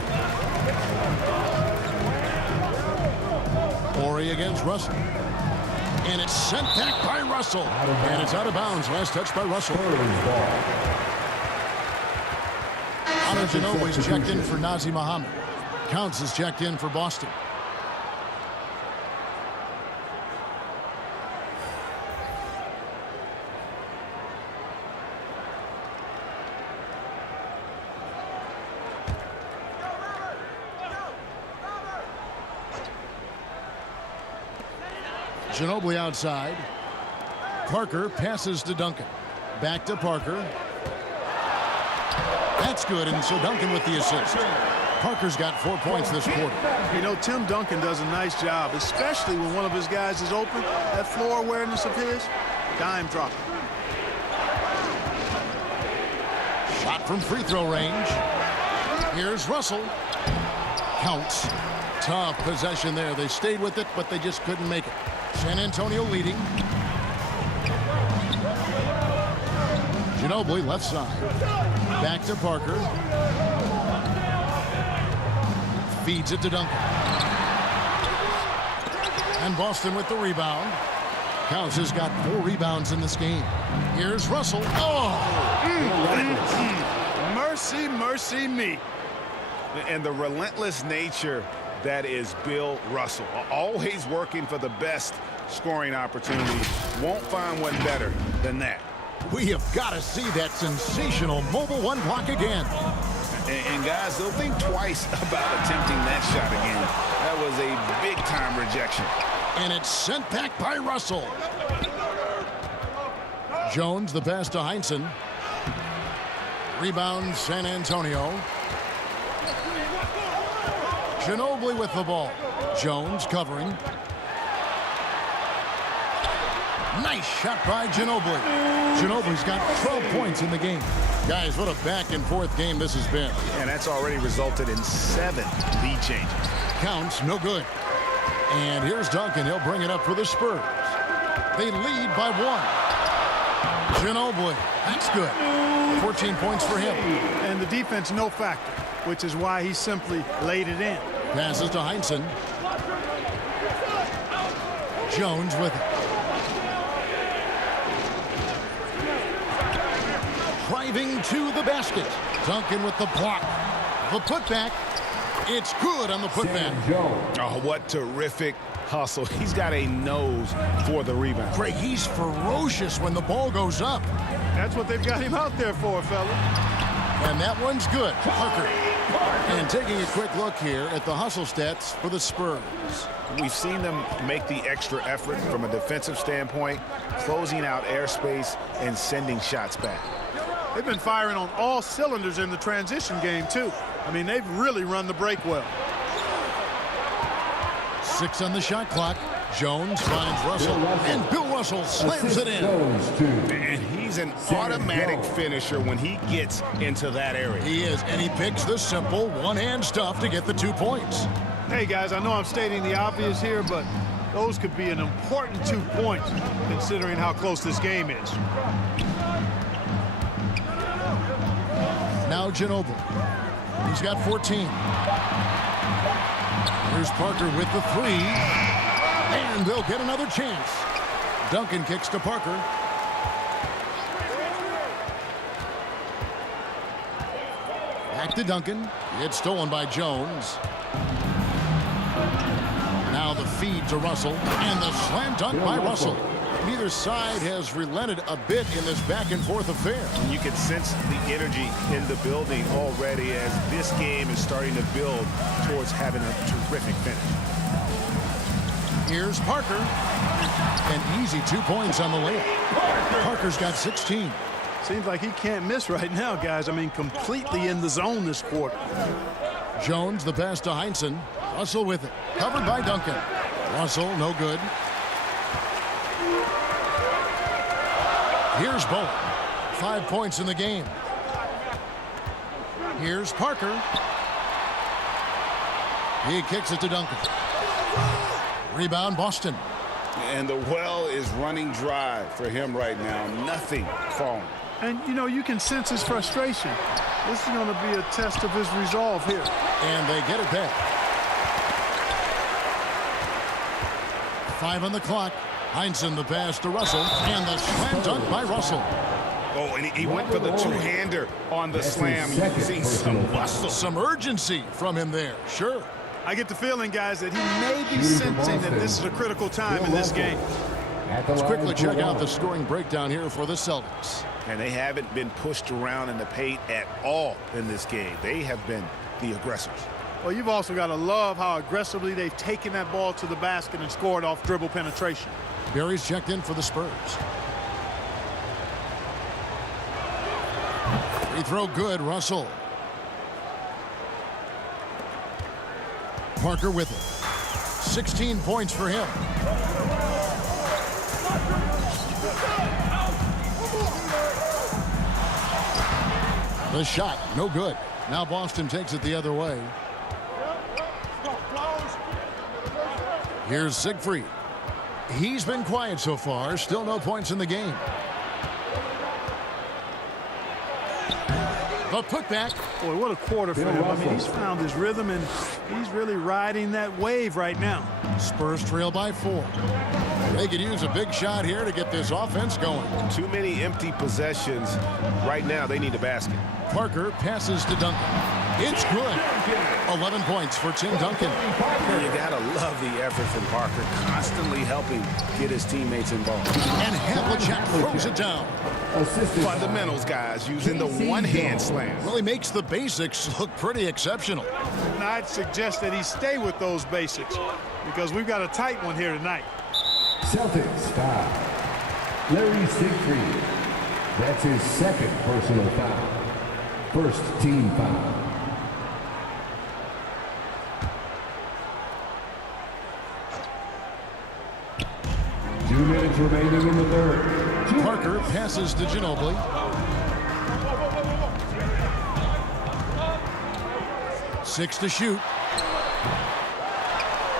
Horry against Russell. And it's sent back by Russell. And it's out of bounds. Last touch by Russell. Honor Ginobili's checked in for Nazi Muhammad. Counts is checked in for Boston. Ginobili outside. Parker passes to Duncan. Back to Parker. That's good, and so Duncan with the assist. Parker's got 4 points this quarter. You know, Tim Duncan does a nice job, especially when one of his guys is open. That floor awareness of his, dime dropping. Shot from free throw range. Here's Russell. Counts. Tough possession there. They stayed with it, but they just couldn't make it. San Antonio leading. Ginobili left side. Back to Parker. Feeds it to Duncan. And Boston with the rebound. Counts has got 4 rebounds in this game. Here's Russell. Oh! Mercy, mercy me. And the relentless nature that is Bill Russell. Always working for the best scoring opportunity. Won't find one better than that. We have got to see that sensational mobile one block again. And guys, they'll think twice about attempting that shot again. That was a big-time rejection. And it's sent back by Russell. Jones, the pass to Heinsohn. Rebound, San Antonio. Ginobili with the ball. Jones covering. Nice shot by Ginobili. Ginobili's got 12 points in the game. Guys, what a back-and-forth game this has been. And that's already resulted in 7 lead changes. Counts, no good. And here's Duncan. He'll bring it up for the Spurs. They lead by 1. Ginobili, that's good. 14 points for him. And the defense, no factor, which is why he simply laid it in. Passes to Heinsohn. Jones with it. Driving to the basket. Duncan with the block. The putback. It's good on the putback. Oh, what terrific hustle. He's got a nose for the rebound. Greg, he's ferocious when the ball goes up. That's what they've got him out there for, fella. And that one's good. Parker. And taking a quick look here at the hustle stats for the Spurs. We've seen them make the extra effort from a defensive standpoint, closing out airspace and sending shots back. They've been firing on all cylinders in the transition game, too. I mean, they've really run the break well. 6 on the shot clock. Jones finds Russell, and Bill Russell slams it in. And he's an automatic finisher when he gets into that area. He is, and he picks the simple one-hand stuff to get the 2 points. Hey, guys, I know I'm stating the obvious here, but those could be an important 2 points considering how close this game is. Now Ginobili. He's got 14. Here's Parker with the 3. And they'll get another chance. Duncan kicks to Parker. Back to Duncan. It's stolen by Jones. Now the feed to Russell. And the slam dunk by Russell. Neither side has relented a bit in this back-and-forth affair. You can sense the energy in the building already as this game is starting to build towards having a terrific finish. Here's Parker. An easy 2 points on the layup. Parker's got 16. Seems like he can't miss right now, guys. I mean, completely in the zone this quarter. Jones, the pass to Heinsohn. Russell with it. Covered by Duncan. Russell, no good. Here's Bowen. 5 points in the game. Here's Parker. He kicks it to Duncan. Rebound, Boston. And the well is running dry for him right now. Nothing falling. And, you know, you can sense his frustration. This is going to be a test of his resolve here. And they get it back. 5 on the clock. Heinsohn the pass to Russell. And the slam dunk by Russell. Oh, and he went for the two-hander on the slam. Using some muscle. Some urgency from him there. Sure. I get the feeling, guys, that he may be sensing that this is a critical time in this game. Let's quickly check out the scoring breakdown here for the Celtics. And they haven't been pushed around in the paint at all in this game. They have been the aggressors. Well, you've also got to love how aggressively they've taken that ball to the basket and scored off dribble penetration. Barry's checked in for the Spurs. Free throw good, Russell. Parker with it. 16 points for him. The shot, no good. Now Boston takes it the other way. Here's Siegfried. He's been quiet so far. Still no points in the game. The putback. Boy, what a quarter for him. I mean, he's found his rhythm, and he's really riding that wave right now. Spurs trail by 4. They could use a big shot here to get this offense going. Too many empty possessions. Right now, they need a basket. Parker passes to Duncan. It's good. 11 points for Tim Duncan. You gotta love the effort from Parker, constantly helping get his teammates involved. And Havlicek throws it down. Fundamentals, guys, using the one-hand slam. Really makes the basics look pretty exceptional. And I'd suggest that he stay with those basics because we've got a tight one here tonight. Celtics foul. Larry Siegfried. That's his second personal foul. First team foul. Two minutes remaining in the third. Parker passes to Ginobili. Six to shoot.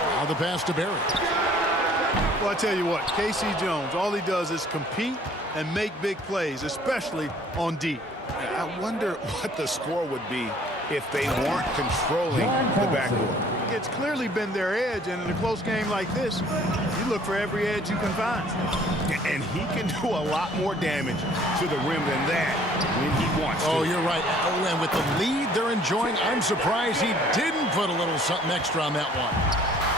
Now the pass to Barry. Well, I tell you what, K.C. Jones, all he does is compete and make big plays, especially on D. I wonder what the score would be if they weren't controlling the backcourt. It's clearly been their edge, and in a close game like this, you look for every edge you can find. And he can do a lot more damage to the rim than that when he wants to. Oh, you're right. Oh, and with the lead they're enjoying, I'm surprised he didn't put a little something extra on that one.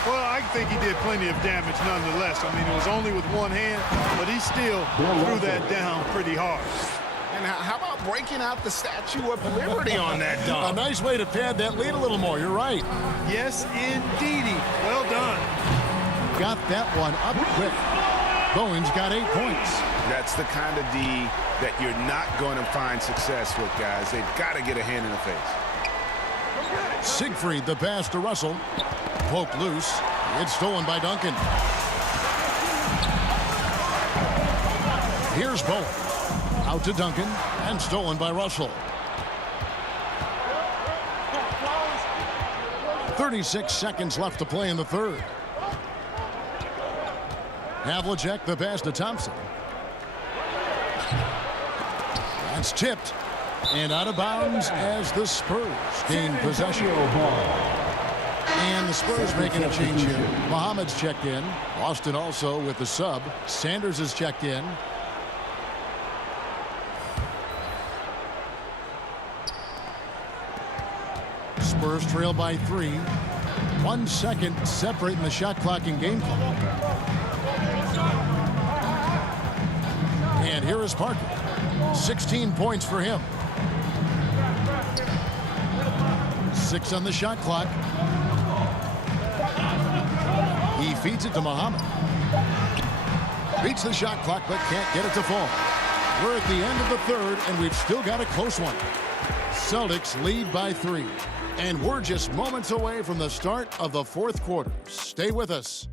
Well, I think he did plenty of damage nonetheless. I mean, it was only with one hand, but he still threw that down pretty hard. And how about breaking out the Statue of Liberty on that dunk? A nice way to pad that lead a little more. You're right. Yes, indeedy. Well done. Got that one up quick. Bowens got 8 points. That's the kind of D that you're not going to find success with, guys. They've got to get a hand in the face. Siegfried, the pass to Russell. Poked loose. It's stolen by Duncan. Here's Bowen. Out to Duncan and stolen by Russell. 36 seconds left to play in the third. Havlicek, the pass to Thompson. That's tipped and out of bounds as the Spurs gain possession. And the Spurs making a change here. Muhammad's checked in. Austin also with the sub. Sanders is checked in. Spurs trail by 3. 1 second separating the shot clock and game clock. And here is Parker. 16 points for him. 6 on the shot clock. He feeds it to Muhammad. Beats the shot clock but can't get it to fall. We're at the end of the third and we've still got a close one. Celtics lead by 3. And we're just moments away from the start of the fourth quarter. Stay with us.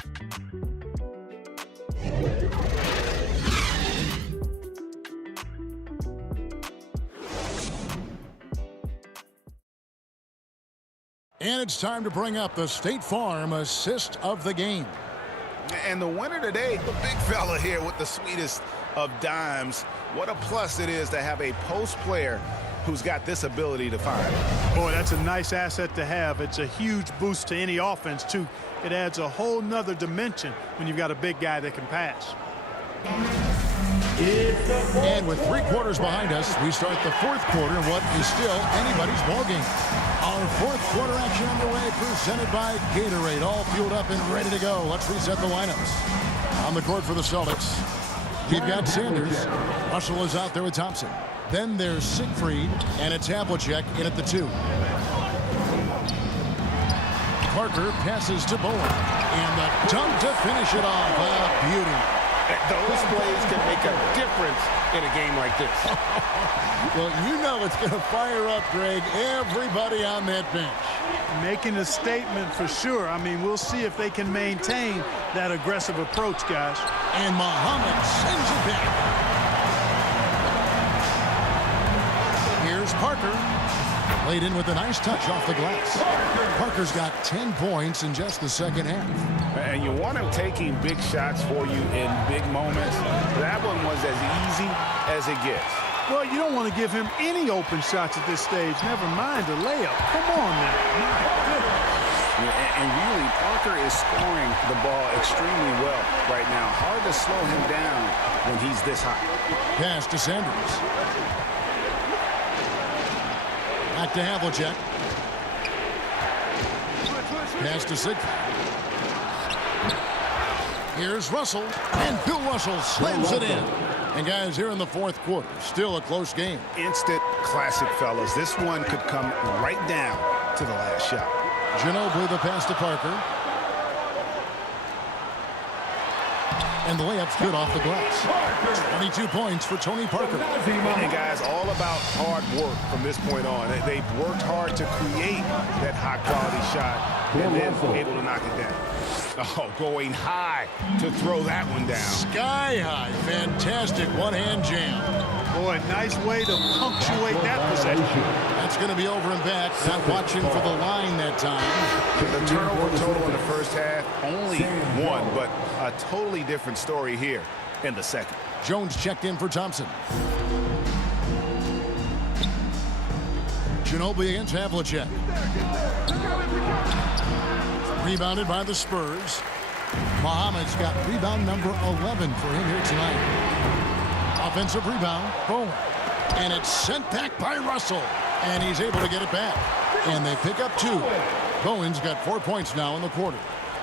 And it's time to bring up the State Farm assist of the game. And the winner today, the big fella here with the sweetest of dimes. What a plus it is to have a post player who's got this ability to fire. Boy, that's a nice asset to have. It's a huge boost to any offense, too. It adds a whole nother dimension when you've got a big guy that can pass. And with 3 quarters behind us, we start the fourth quarter in what is still anybody's ballgame. Our fourth quarter action underway, presented by Gatorade. All fueled up and ready to go. Let's reset the lineups. On the court for the Celtics, we've got Sanders. Russell is out there with Thompson. Then there's Siegfried, and it's Havlicek in at the 2. Parker passes to Bowen. And the dunk to finish it off. A beauty. Those plays can make a difference in a game like this. Well, you know it's going to fire up, Greg, everybody on that bench. Making a statement for sure. I mean, we'll see if they can maintain that aggressive approach, guys. And Muhammad sends it back. Here's Parker. Laid in with a nice touch off the glass. Parker's got 10 points in just the second half. And you want him taking big shots for you in big moments. That one was as easy as it gets. Well, you don't want to give him any open shots at this stage. Never mind a layup. Come on now. My goodness. And really, Parker is scoring the ball extremely well right now. Hard to slow him down when he's this hot. Pass to Sanders. Back to Havlicek. Pass to Siegfried. Here's Russell, and Bill Russell slams it in. And guys, here in the fourth quarter, still a close game. Instant classic, fellas. This one could come right down to the last shot. Ginobili, the pass to Parker. And the layup's good off the glass. 22 points for Tony Parker. And guys, all about hard work from this point on. They've worked hard to create that high-quality shot and then able to knock it down. Oh, going high to throw that one down. Sky high. Fantastic one-hand jam. Boy, nice way to punctuate that possession. That's going to be over and back. Not watching for the line that time. The turnover total in the first half, only 1, but a totally different story here in the second. Jones checked in for Thompson. Ginobili against Havlicek. Rebounded by the Spurs. Muhammad's got rebound number 11 for him here tonight. Offensive rebound, Bowen. And it's sent back by Russell. And he's able to get it back. And they pick up 2. Bowen's got 4 points now in the quarter.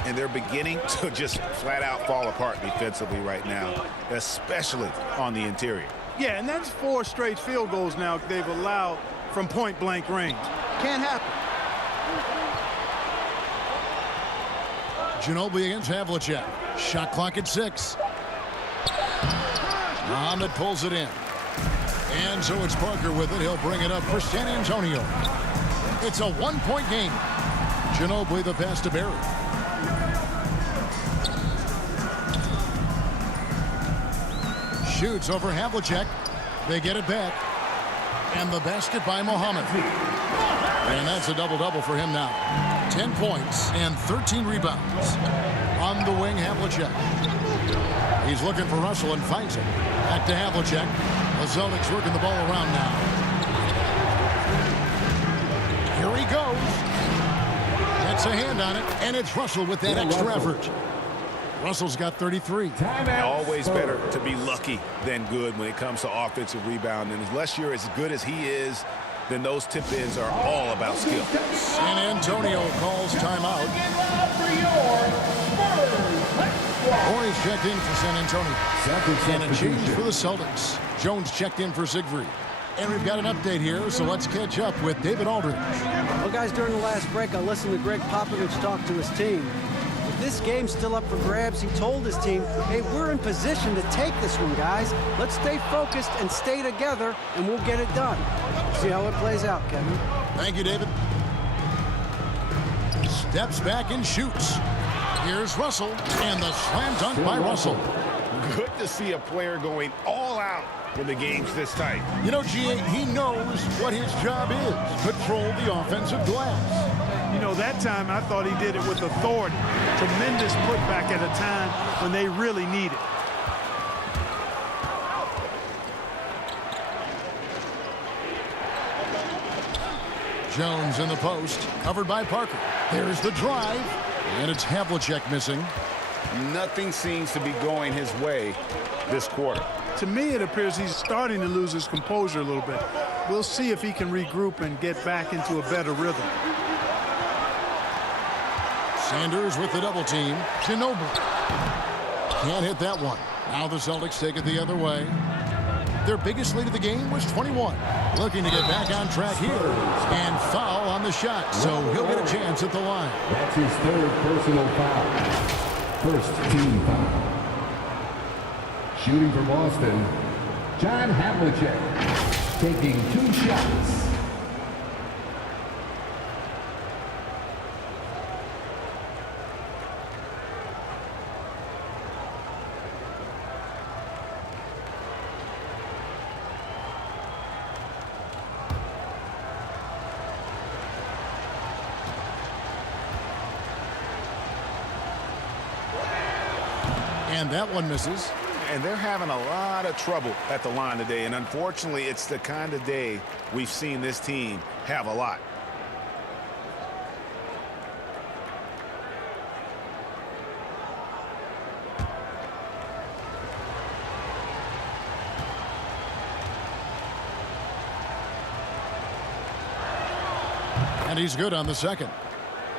and they're beginning to just flat out fall apart defensively right now, especially on the interior. Yeah, and that's 4 straight field goals now they've allowed from point-blank range. Can't happen. Ginobili against Havlicek. Shot clock at 6. Muhammad pulls it in. And so it's Parker with it. He'll bring it up for San Antonio. It's a 1-point game. Ginobili the pass to Barry. Shoots over Havlicek. They get it back. And the basket by Muhammad. And that's a double-double for him now. 10 points and 13 rebounds. On the wing, Havlicek. He's looking for Russell and finds him. Back to Havlicek. The Celtics working the ball around now. Here he goes. Gets a hand on it, and it's Russell with that extra effort. Russell's got 33. Always better to be lucky than good when it comes to offensive rebound. And unless you're as good as he is, then those tip-ins are all about skill. San Antonio calls timeout. Horry's checked in for San Antonio. And a change for the Celtics. Jones checked in for Siegfried. And we've got an update here, so let's catch up with David Aldridge. Well, guys, during the last break, I listened to Greg Popovich talk to his team. With this game still up for grabs, he told his team, hey, we're in position to take this one, guys. Let's stay focused and stay together, and we'll get it done. See how it plays out, Kevin. Thank you, David. Steps back and shoots. Here's Russell, and the slam dunk by Russell. Good to see a player going all out when the game's this tight. You know, G.A., he knows what his job is. Control the offensive glass. You know, that time I thought he did it with authority. Tremendous putback at a time when they really need it. Jones in the post, covered by Parker. There's the drive, and it's Havlicek missing. Nothing seems to be going his way this quarter. To me, it appears he's starting to lose his composure a little bit. We'll see if he can regroup and get back into a better rhythm. Sanders with the double team. Ginobili can't hit that one. Now the Celtics take it the other way. Their biggest lead of the game was 21. Looking to get back on track here. And foul on the shot, so he'll get a chance at the line. That's his 3rd personal foul. First team foul. Shooting for Boston, John Havlicek, taking 2 shots. And that one misses. And they're having a lot of trouble at the line today. And unfortunately, it's the kind of day we've seen this team have a lot. And he's good on the second.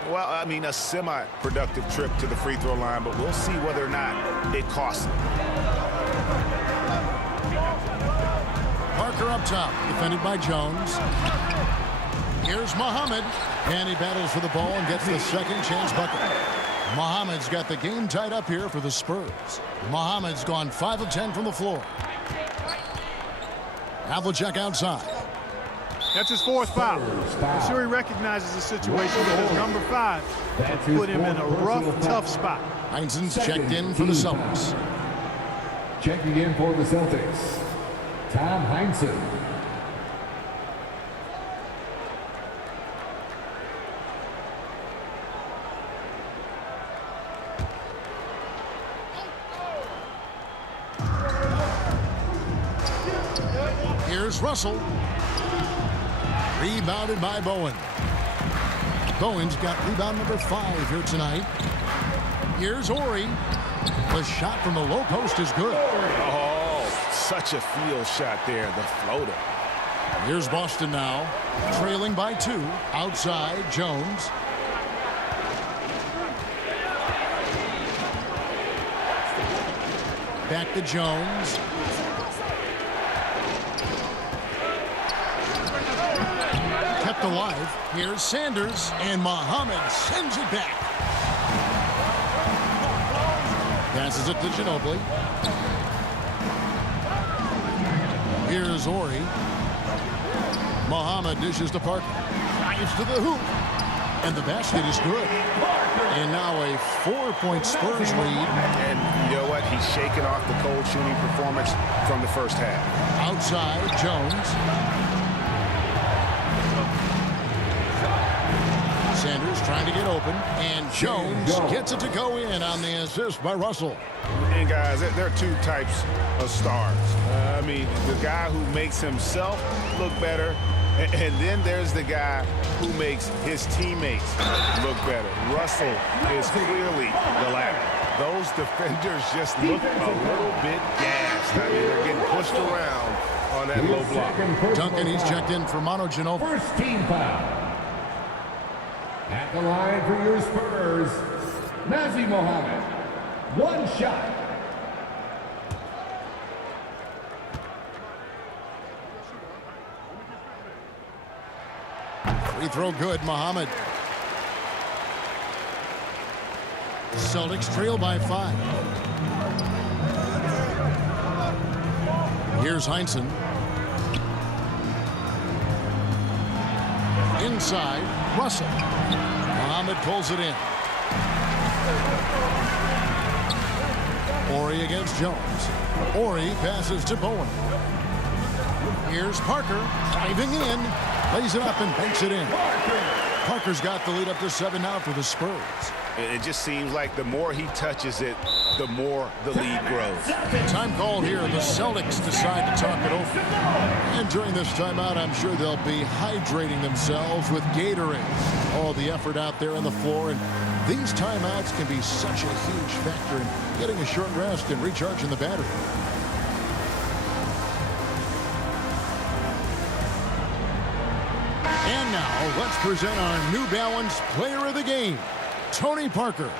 Well, I mean, a semi-productive trip to the free throw line, but we'll see whether or not it costs him. Parker up top, defended by Jones. Here's Muhammad, and he battles for the ball and gets the second chance bucket. Muhammad's got the game tied up here for the Spurs. Muhammad's gone 5 of 10 from the floor. Havlicek outside. That's his 4th foul. I'm sure he recognizes the situation because number 5 put him in a rough, tough spot. Heinzen's checked in for the Celtics. Checking in for the Celtics, Tom Heinzen. Here's Russell. Rebounded by Bowen. Bowen's got rebound number 5 here tonight. Here's Horry. The shot from the low post is good. Oh, such a field shot there, the floater. Here's Boston now, trailing by 2. Outside, Jones. Back to Jones. Kept alive. Here's Sanders, and Muhammad sends it back. Passes it to Ginobili. Here's Ori. Muhammad dishes to Parker. Drives to the hoop. And the basket is good. And now a 4-point Spurs lead. And you know what? He's shaking off the cold shooting performance from the first half. Outside, Jones. Sanders trying to get open. And Jones gets it to go in on the assist by Russell. And guys, there are two types of stars. I mean, the guy who makes himself look better, and then there's the guy who makes his teammates look better. Russell is clearly the latter. Those defenders just look a little bit gassed. I mean, they're getting pushed around on that low block. Duncan, he's checked in for Manu Ginobili. First team foul. At the line for your Spurs, Nazi Mohammed. One shot. Free throw good, Muhammad. Celtics trail by 5. Here's Heinsohn. Inside, Russell. Muhammad pulls it in. Ori against Jones. Ori passes to Bowen. Here's Parker driving in. Lays it up and banks it in. Parker's got the lead up to 7 now for the Spurs. It just seems like the more he touches it, the more the lead grows. Time call here. The Celtics decide to talk it over. And during this timeout, I'm sure they'll be hydrating themselves with Gatorade. All the effort out there on the floor. And these timeouts can be such a huge factor in getting a short rest and recharging the battery. And now, let's present our New Balance Player of the Game, Tony Parker.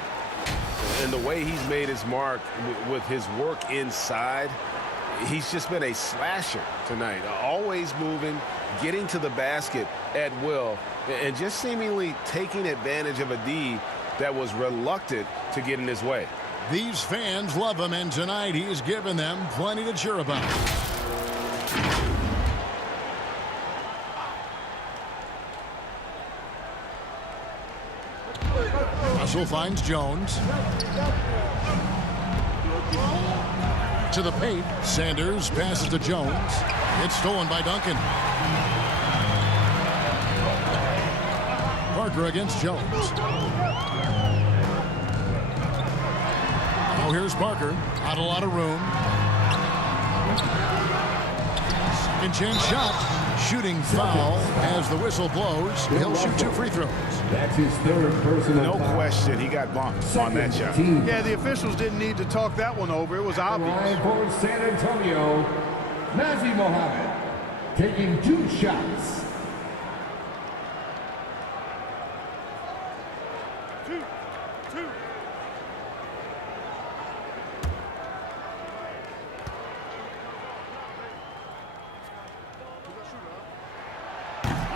And the way he's made his mark with his work inside, he's just been a slasher tonight. Always moving, getting to the basket at will, and just seemingly taking advantage of a D that was reluctant to get in his way. These fans love him, and tonight he's given them plenty to cheer about. Russell finds Jones. To the paint. Sanders passes to Jones. It's stolen by Duncan. Parker against Jones. Oh, here's Parker. Not a lot of room. Second chance shot. Shooting foul as the whistle blows. He'll shoot 2 free throws. That's his third personal No question, he got bumped on that shot. Yeah, the officials didn't need to talk that one over. It was obvious. Line for San Antonio, Nazi Mohammed taking 2 shots.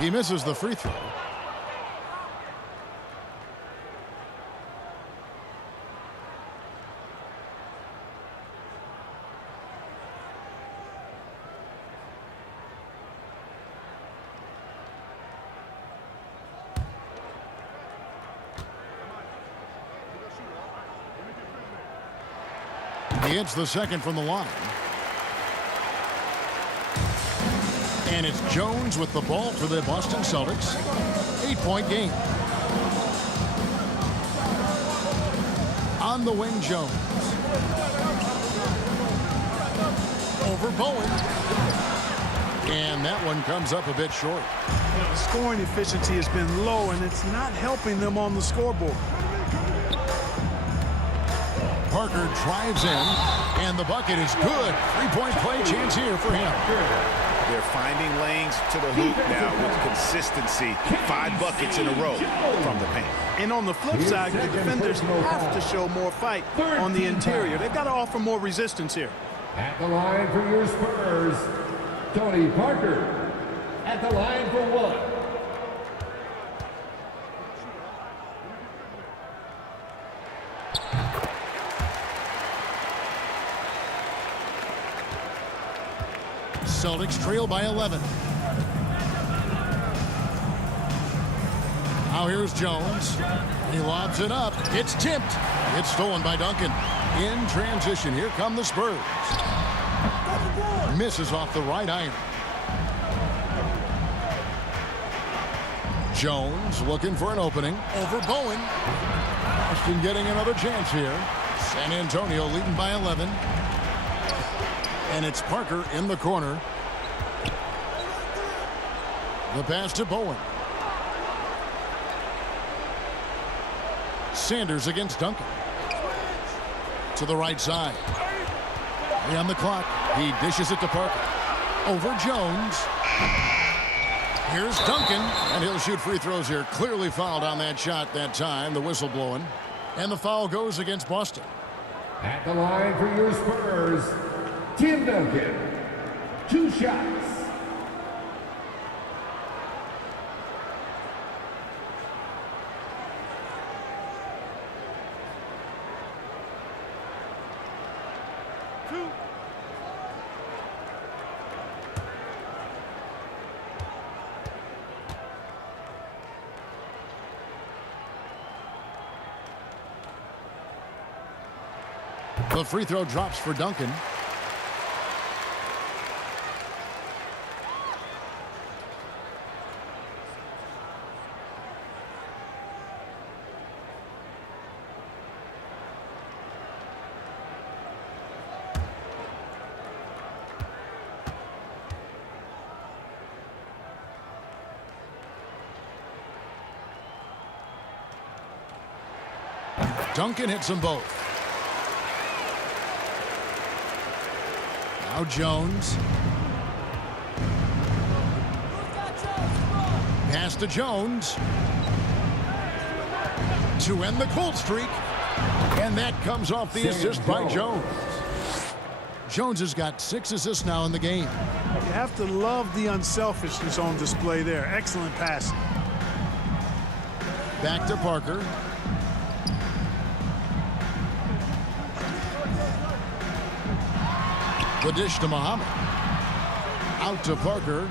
He misses the free throw. He hits the second from the line. And it's Jones with the ball for the Boston Celtics. 8-point game. On the wing, Jones. Over Bowen. And that one comes up a bit short. The scoring efficiency has been low, and it's not helping them on the scoreboard. Parker drives in, and the bucket is good. 3-point play chance here for him. They're finding lanes to the hoop now with consistency. 5 buckets in a row from the paint. And on the flip side, the defenders have to show more fight on the interior. They've got to offer more resistance here. At the line for your Spurs, Tony Parker. At the line for one. Celtics trail by 11. Now here's Jones. He lobs it up. It's tipped. It's stolen by Duncan. In transition, here come the Spurs. Misses off the right iron. Jones looking for an opening. Over Bowen. Boston getting another chance here. San Antonio leading by 11. And it's Parker in the corner. The pass to Bowen. Sanders against Duncan. To the right side. 3 on the clock. He dishes it to Parker. Over Jones. Here's Duncan. And he'll shoot free throws here. Clearly fouled on that shot that time. The whistle blowing. And the foul goes against Boston. At the line for your Spurs, Tim Duncan. 2 shots. The free throw drops for Duncan. Duncan hits them both. Now Jones. Pass to Jones. To end the cold streak. And that comes off the assist by Jones. Jones has got 6 assists now in the game. You have to love the unselfishness on display there. Excellent passing. Back to Parker. The dish to Muhammad. Out to Parker.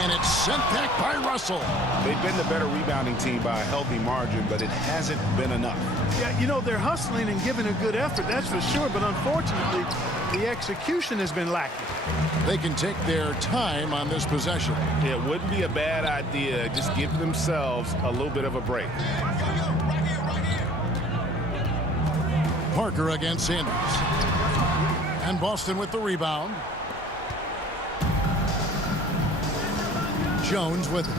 And it's sent back by Russell. They've been the better rebounding team by a healthy margin, but it hasn't been enough. Yeah, you know, they're hustling and giving a good effort, that's for sure, but unfortunately, the execution has been lacking. They can take their time on this possession. It wouldn't be a bad idea. Just give themselves a little bit of a break. Parker against Sanders. And Boston with the rebound. Jones with it.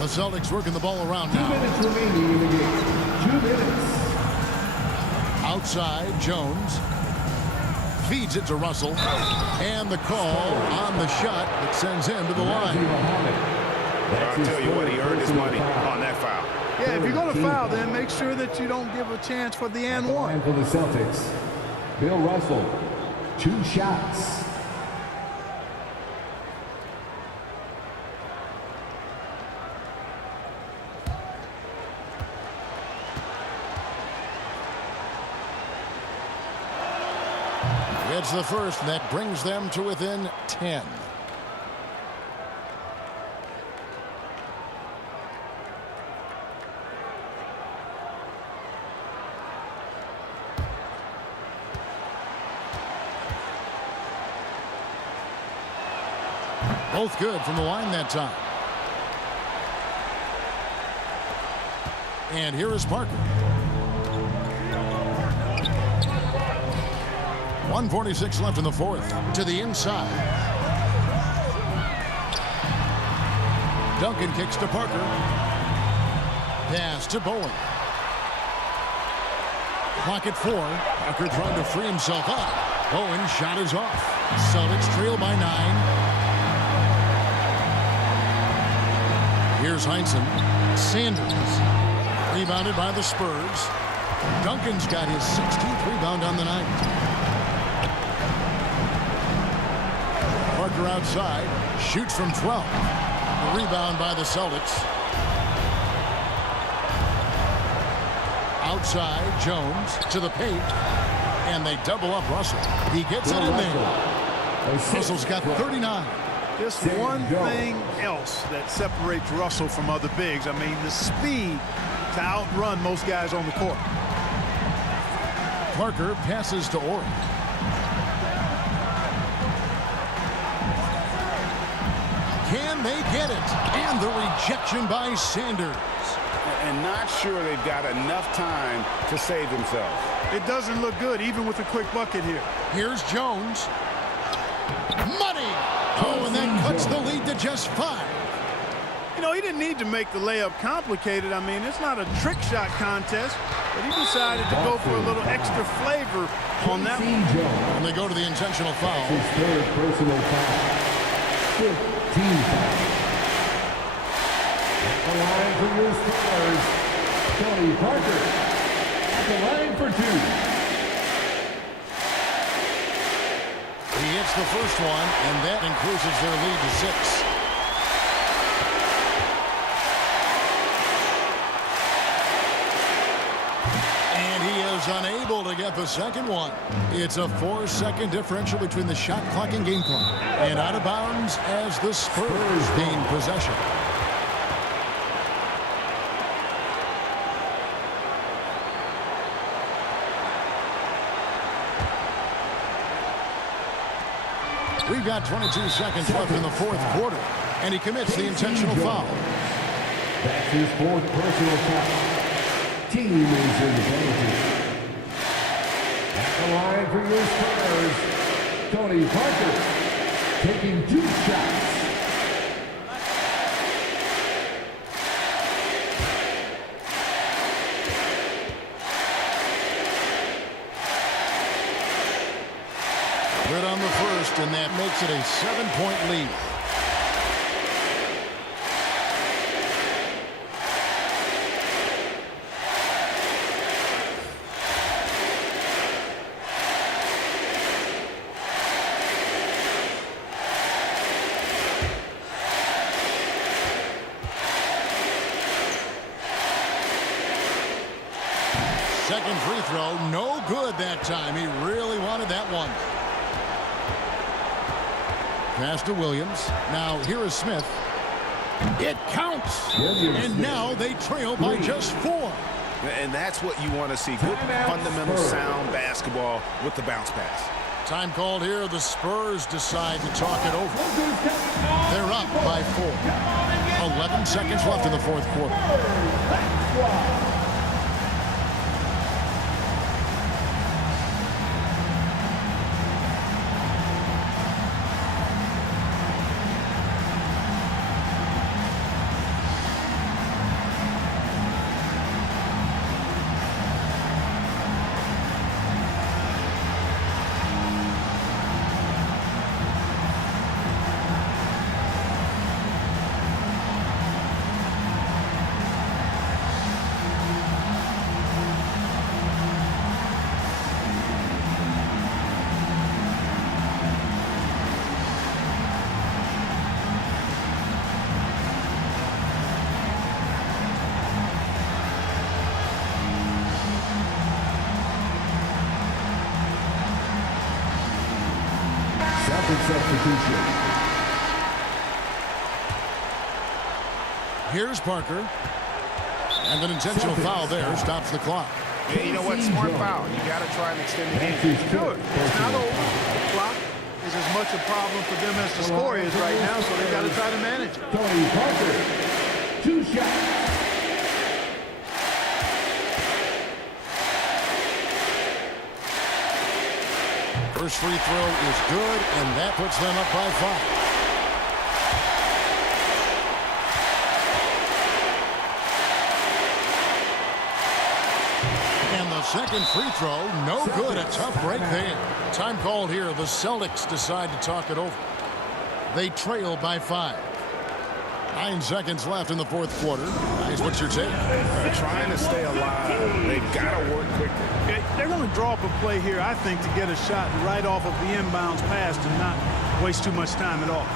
The Celtics working the ball around now. 2 minutes remaining in the game. 2 minutes. Outside, Jones. Feeds it to Russell. And the call on the shot that sends him to the line. I'll tell you what, he earned his money on that foul. Yeah, if you're going to foul, then make sure that you don't give a chance for the and one. And for the Celtics, Bill Russell, 2 shots. It's the first, and that brings them to within 10. Both good from the line that time. And here is Parker. 1:46 left in the fourth. To the inside. Duncan kicks to Parker. Pass to Bowen. Clock at 4. Parker trying to free himself up. Bowen shot is off. Celtics trail by 9. Here's Heinsohn Sanders. Rebounded by the Spurs. Duncan's got his 16th rebound on the night. Parker outside. Shoots from 12. The rebound by the Celtics. Outside, Jones to the paint. And they double up Russell. He gets it in there. Russell's got 39. Just one thing else that separates Russell from other bigs. I mean, the speed to outrun most guys on the court. Parker passes to Orr. Can they get it? And the rejection by Sanders. And not sure they've got enough time to save themselves. It doesn't look good, even with a quick bucket here. Here's Jones. Money! Oh, and that cuts the lead to just 5. You know, he didn't need to make the layup complicated. I mean, it's not a trick shot contest, but he decided to go for a little extra flavor on that one. And they go to the intentional foul. His third personal foul. 15 foul. At the line for your Spurs, Tony Parker. At the line for 2. He hits the first one, and that increases their lead to 6. And he is unable to get the second one. It's a 4-second differential between the shot clock and game clock. And out of bounds as the Spurs gain possession. We've got 22 seconds left in the fourth quarter, and he commits the intentional foul. That's his 4th personal foul. Team is in the penalty. At the line for your Spurs, Tony Parker taking 2 shots. Good on the first, and that makes it a 7-point lead. Second free throw, no good that time. He really wanted that one. Pass to Williams. Now here is Smith. It counts. And now they trail by just 4. And that's what you want to see. Good fundamental sound basketball with the bounce pass. Time called here. The Spurs decide to talk it over. They're up by 4. 11 seconds left in the fourth quarter. Substitution. Here's Parker. And an intentional foul there stops the clock. Yeah, you know what? Smart foul. You got to try and extend the game. Do it. It's not over. The clock is as much a problem for them as the score is right now, so they've got to try to manage it. Tony Parker, 2 shots. First free throw is good, and that puts them up by 5. And the second free throw, no good. A tough break there. Time called here. The Celtics decide to talk it over. They trail by 5. 9 seconds left in the fourth quarter. Guys, what's your take? Trying to stay alive. They've got to work quickly. They're going to draw up a play here, I think, to get a shot right off of the inbounds pass and not waste too much time at all.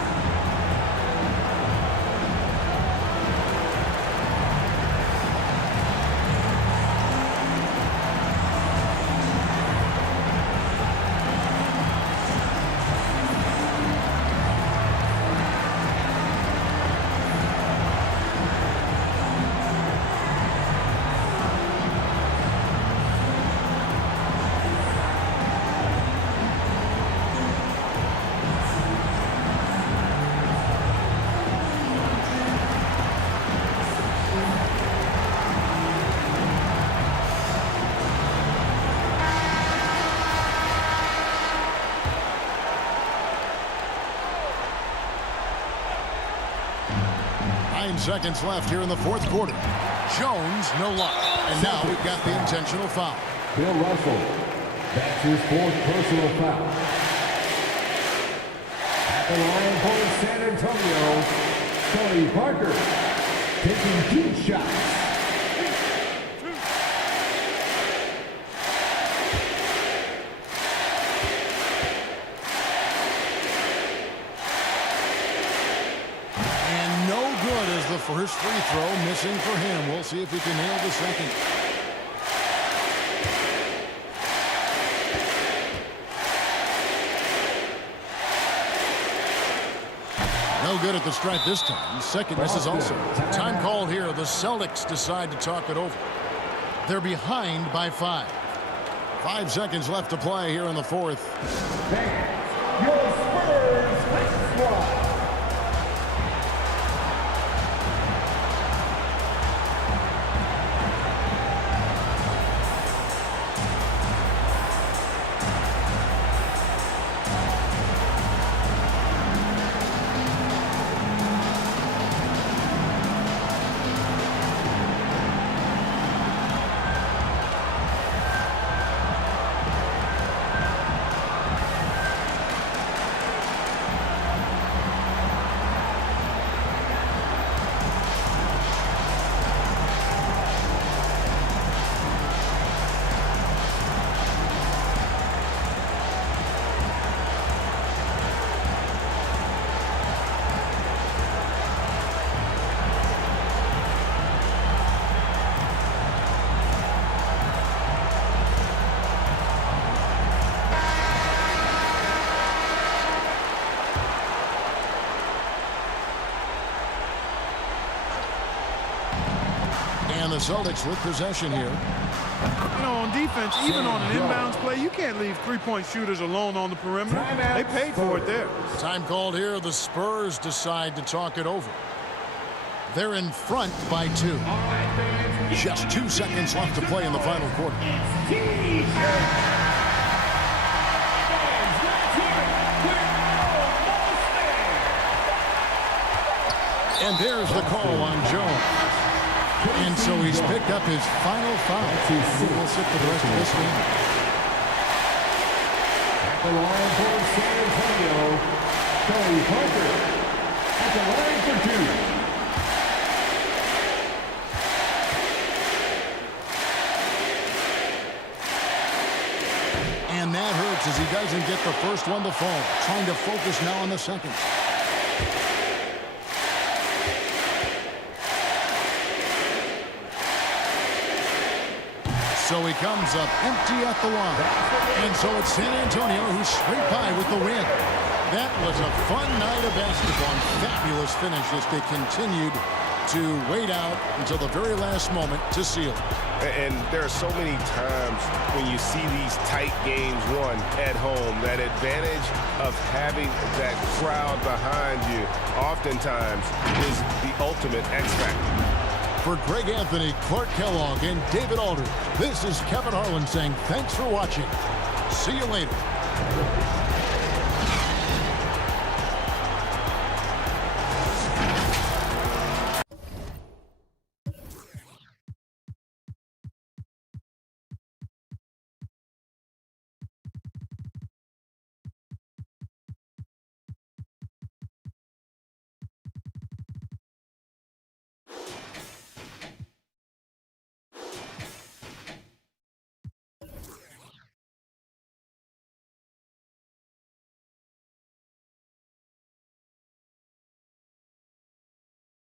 Seconds left here in the fourth quarter. Jones, no luck. And now we've got the intentional foul. Bill Russell, that's his fourth personal foul. At the line for San Antonio, Tony Parker taking 2 shots. The first free throw missing for him. We'll see if he can nail the second. No good at the stripe this time. Second misses also. Time called here. The Celtics decide to talk it over. They're behind by 5. 5 seconds left to play here in the fourth. Your Spurs next one. The Celtics with possession here. You know, on defense, even on an inbounds play, you can't leave three-point shooters alone on the perimeter. They paid for it there. Time called here. The Spurs decide to talk it over. They're in front by 2. Just 2 seconds left to play in the final quarter. And there's the call on Jones. And so he's picked up his final foul. We'll sit for the rest of this game. At the line for San Antonio, Tony Parker. At the line for 2. And that hurts as he doesn't get the first one to fall. Trying to focus now on the second. So he comes up empty at the line. And so it's San Antonio who's straight by with the win. That was a fun night of basketball and fabulous finish as they continued to wait out until the very last moment to seal it. And there are so many times when you see these tight games won at home, that advantage of having that crowd behind you oftentimes is the ultimate X factor. For Greg Anthony, Clark Kellogg, and David Aldridge, this is Kevin Harlan saying thanks for watching. See you later.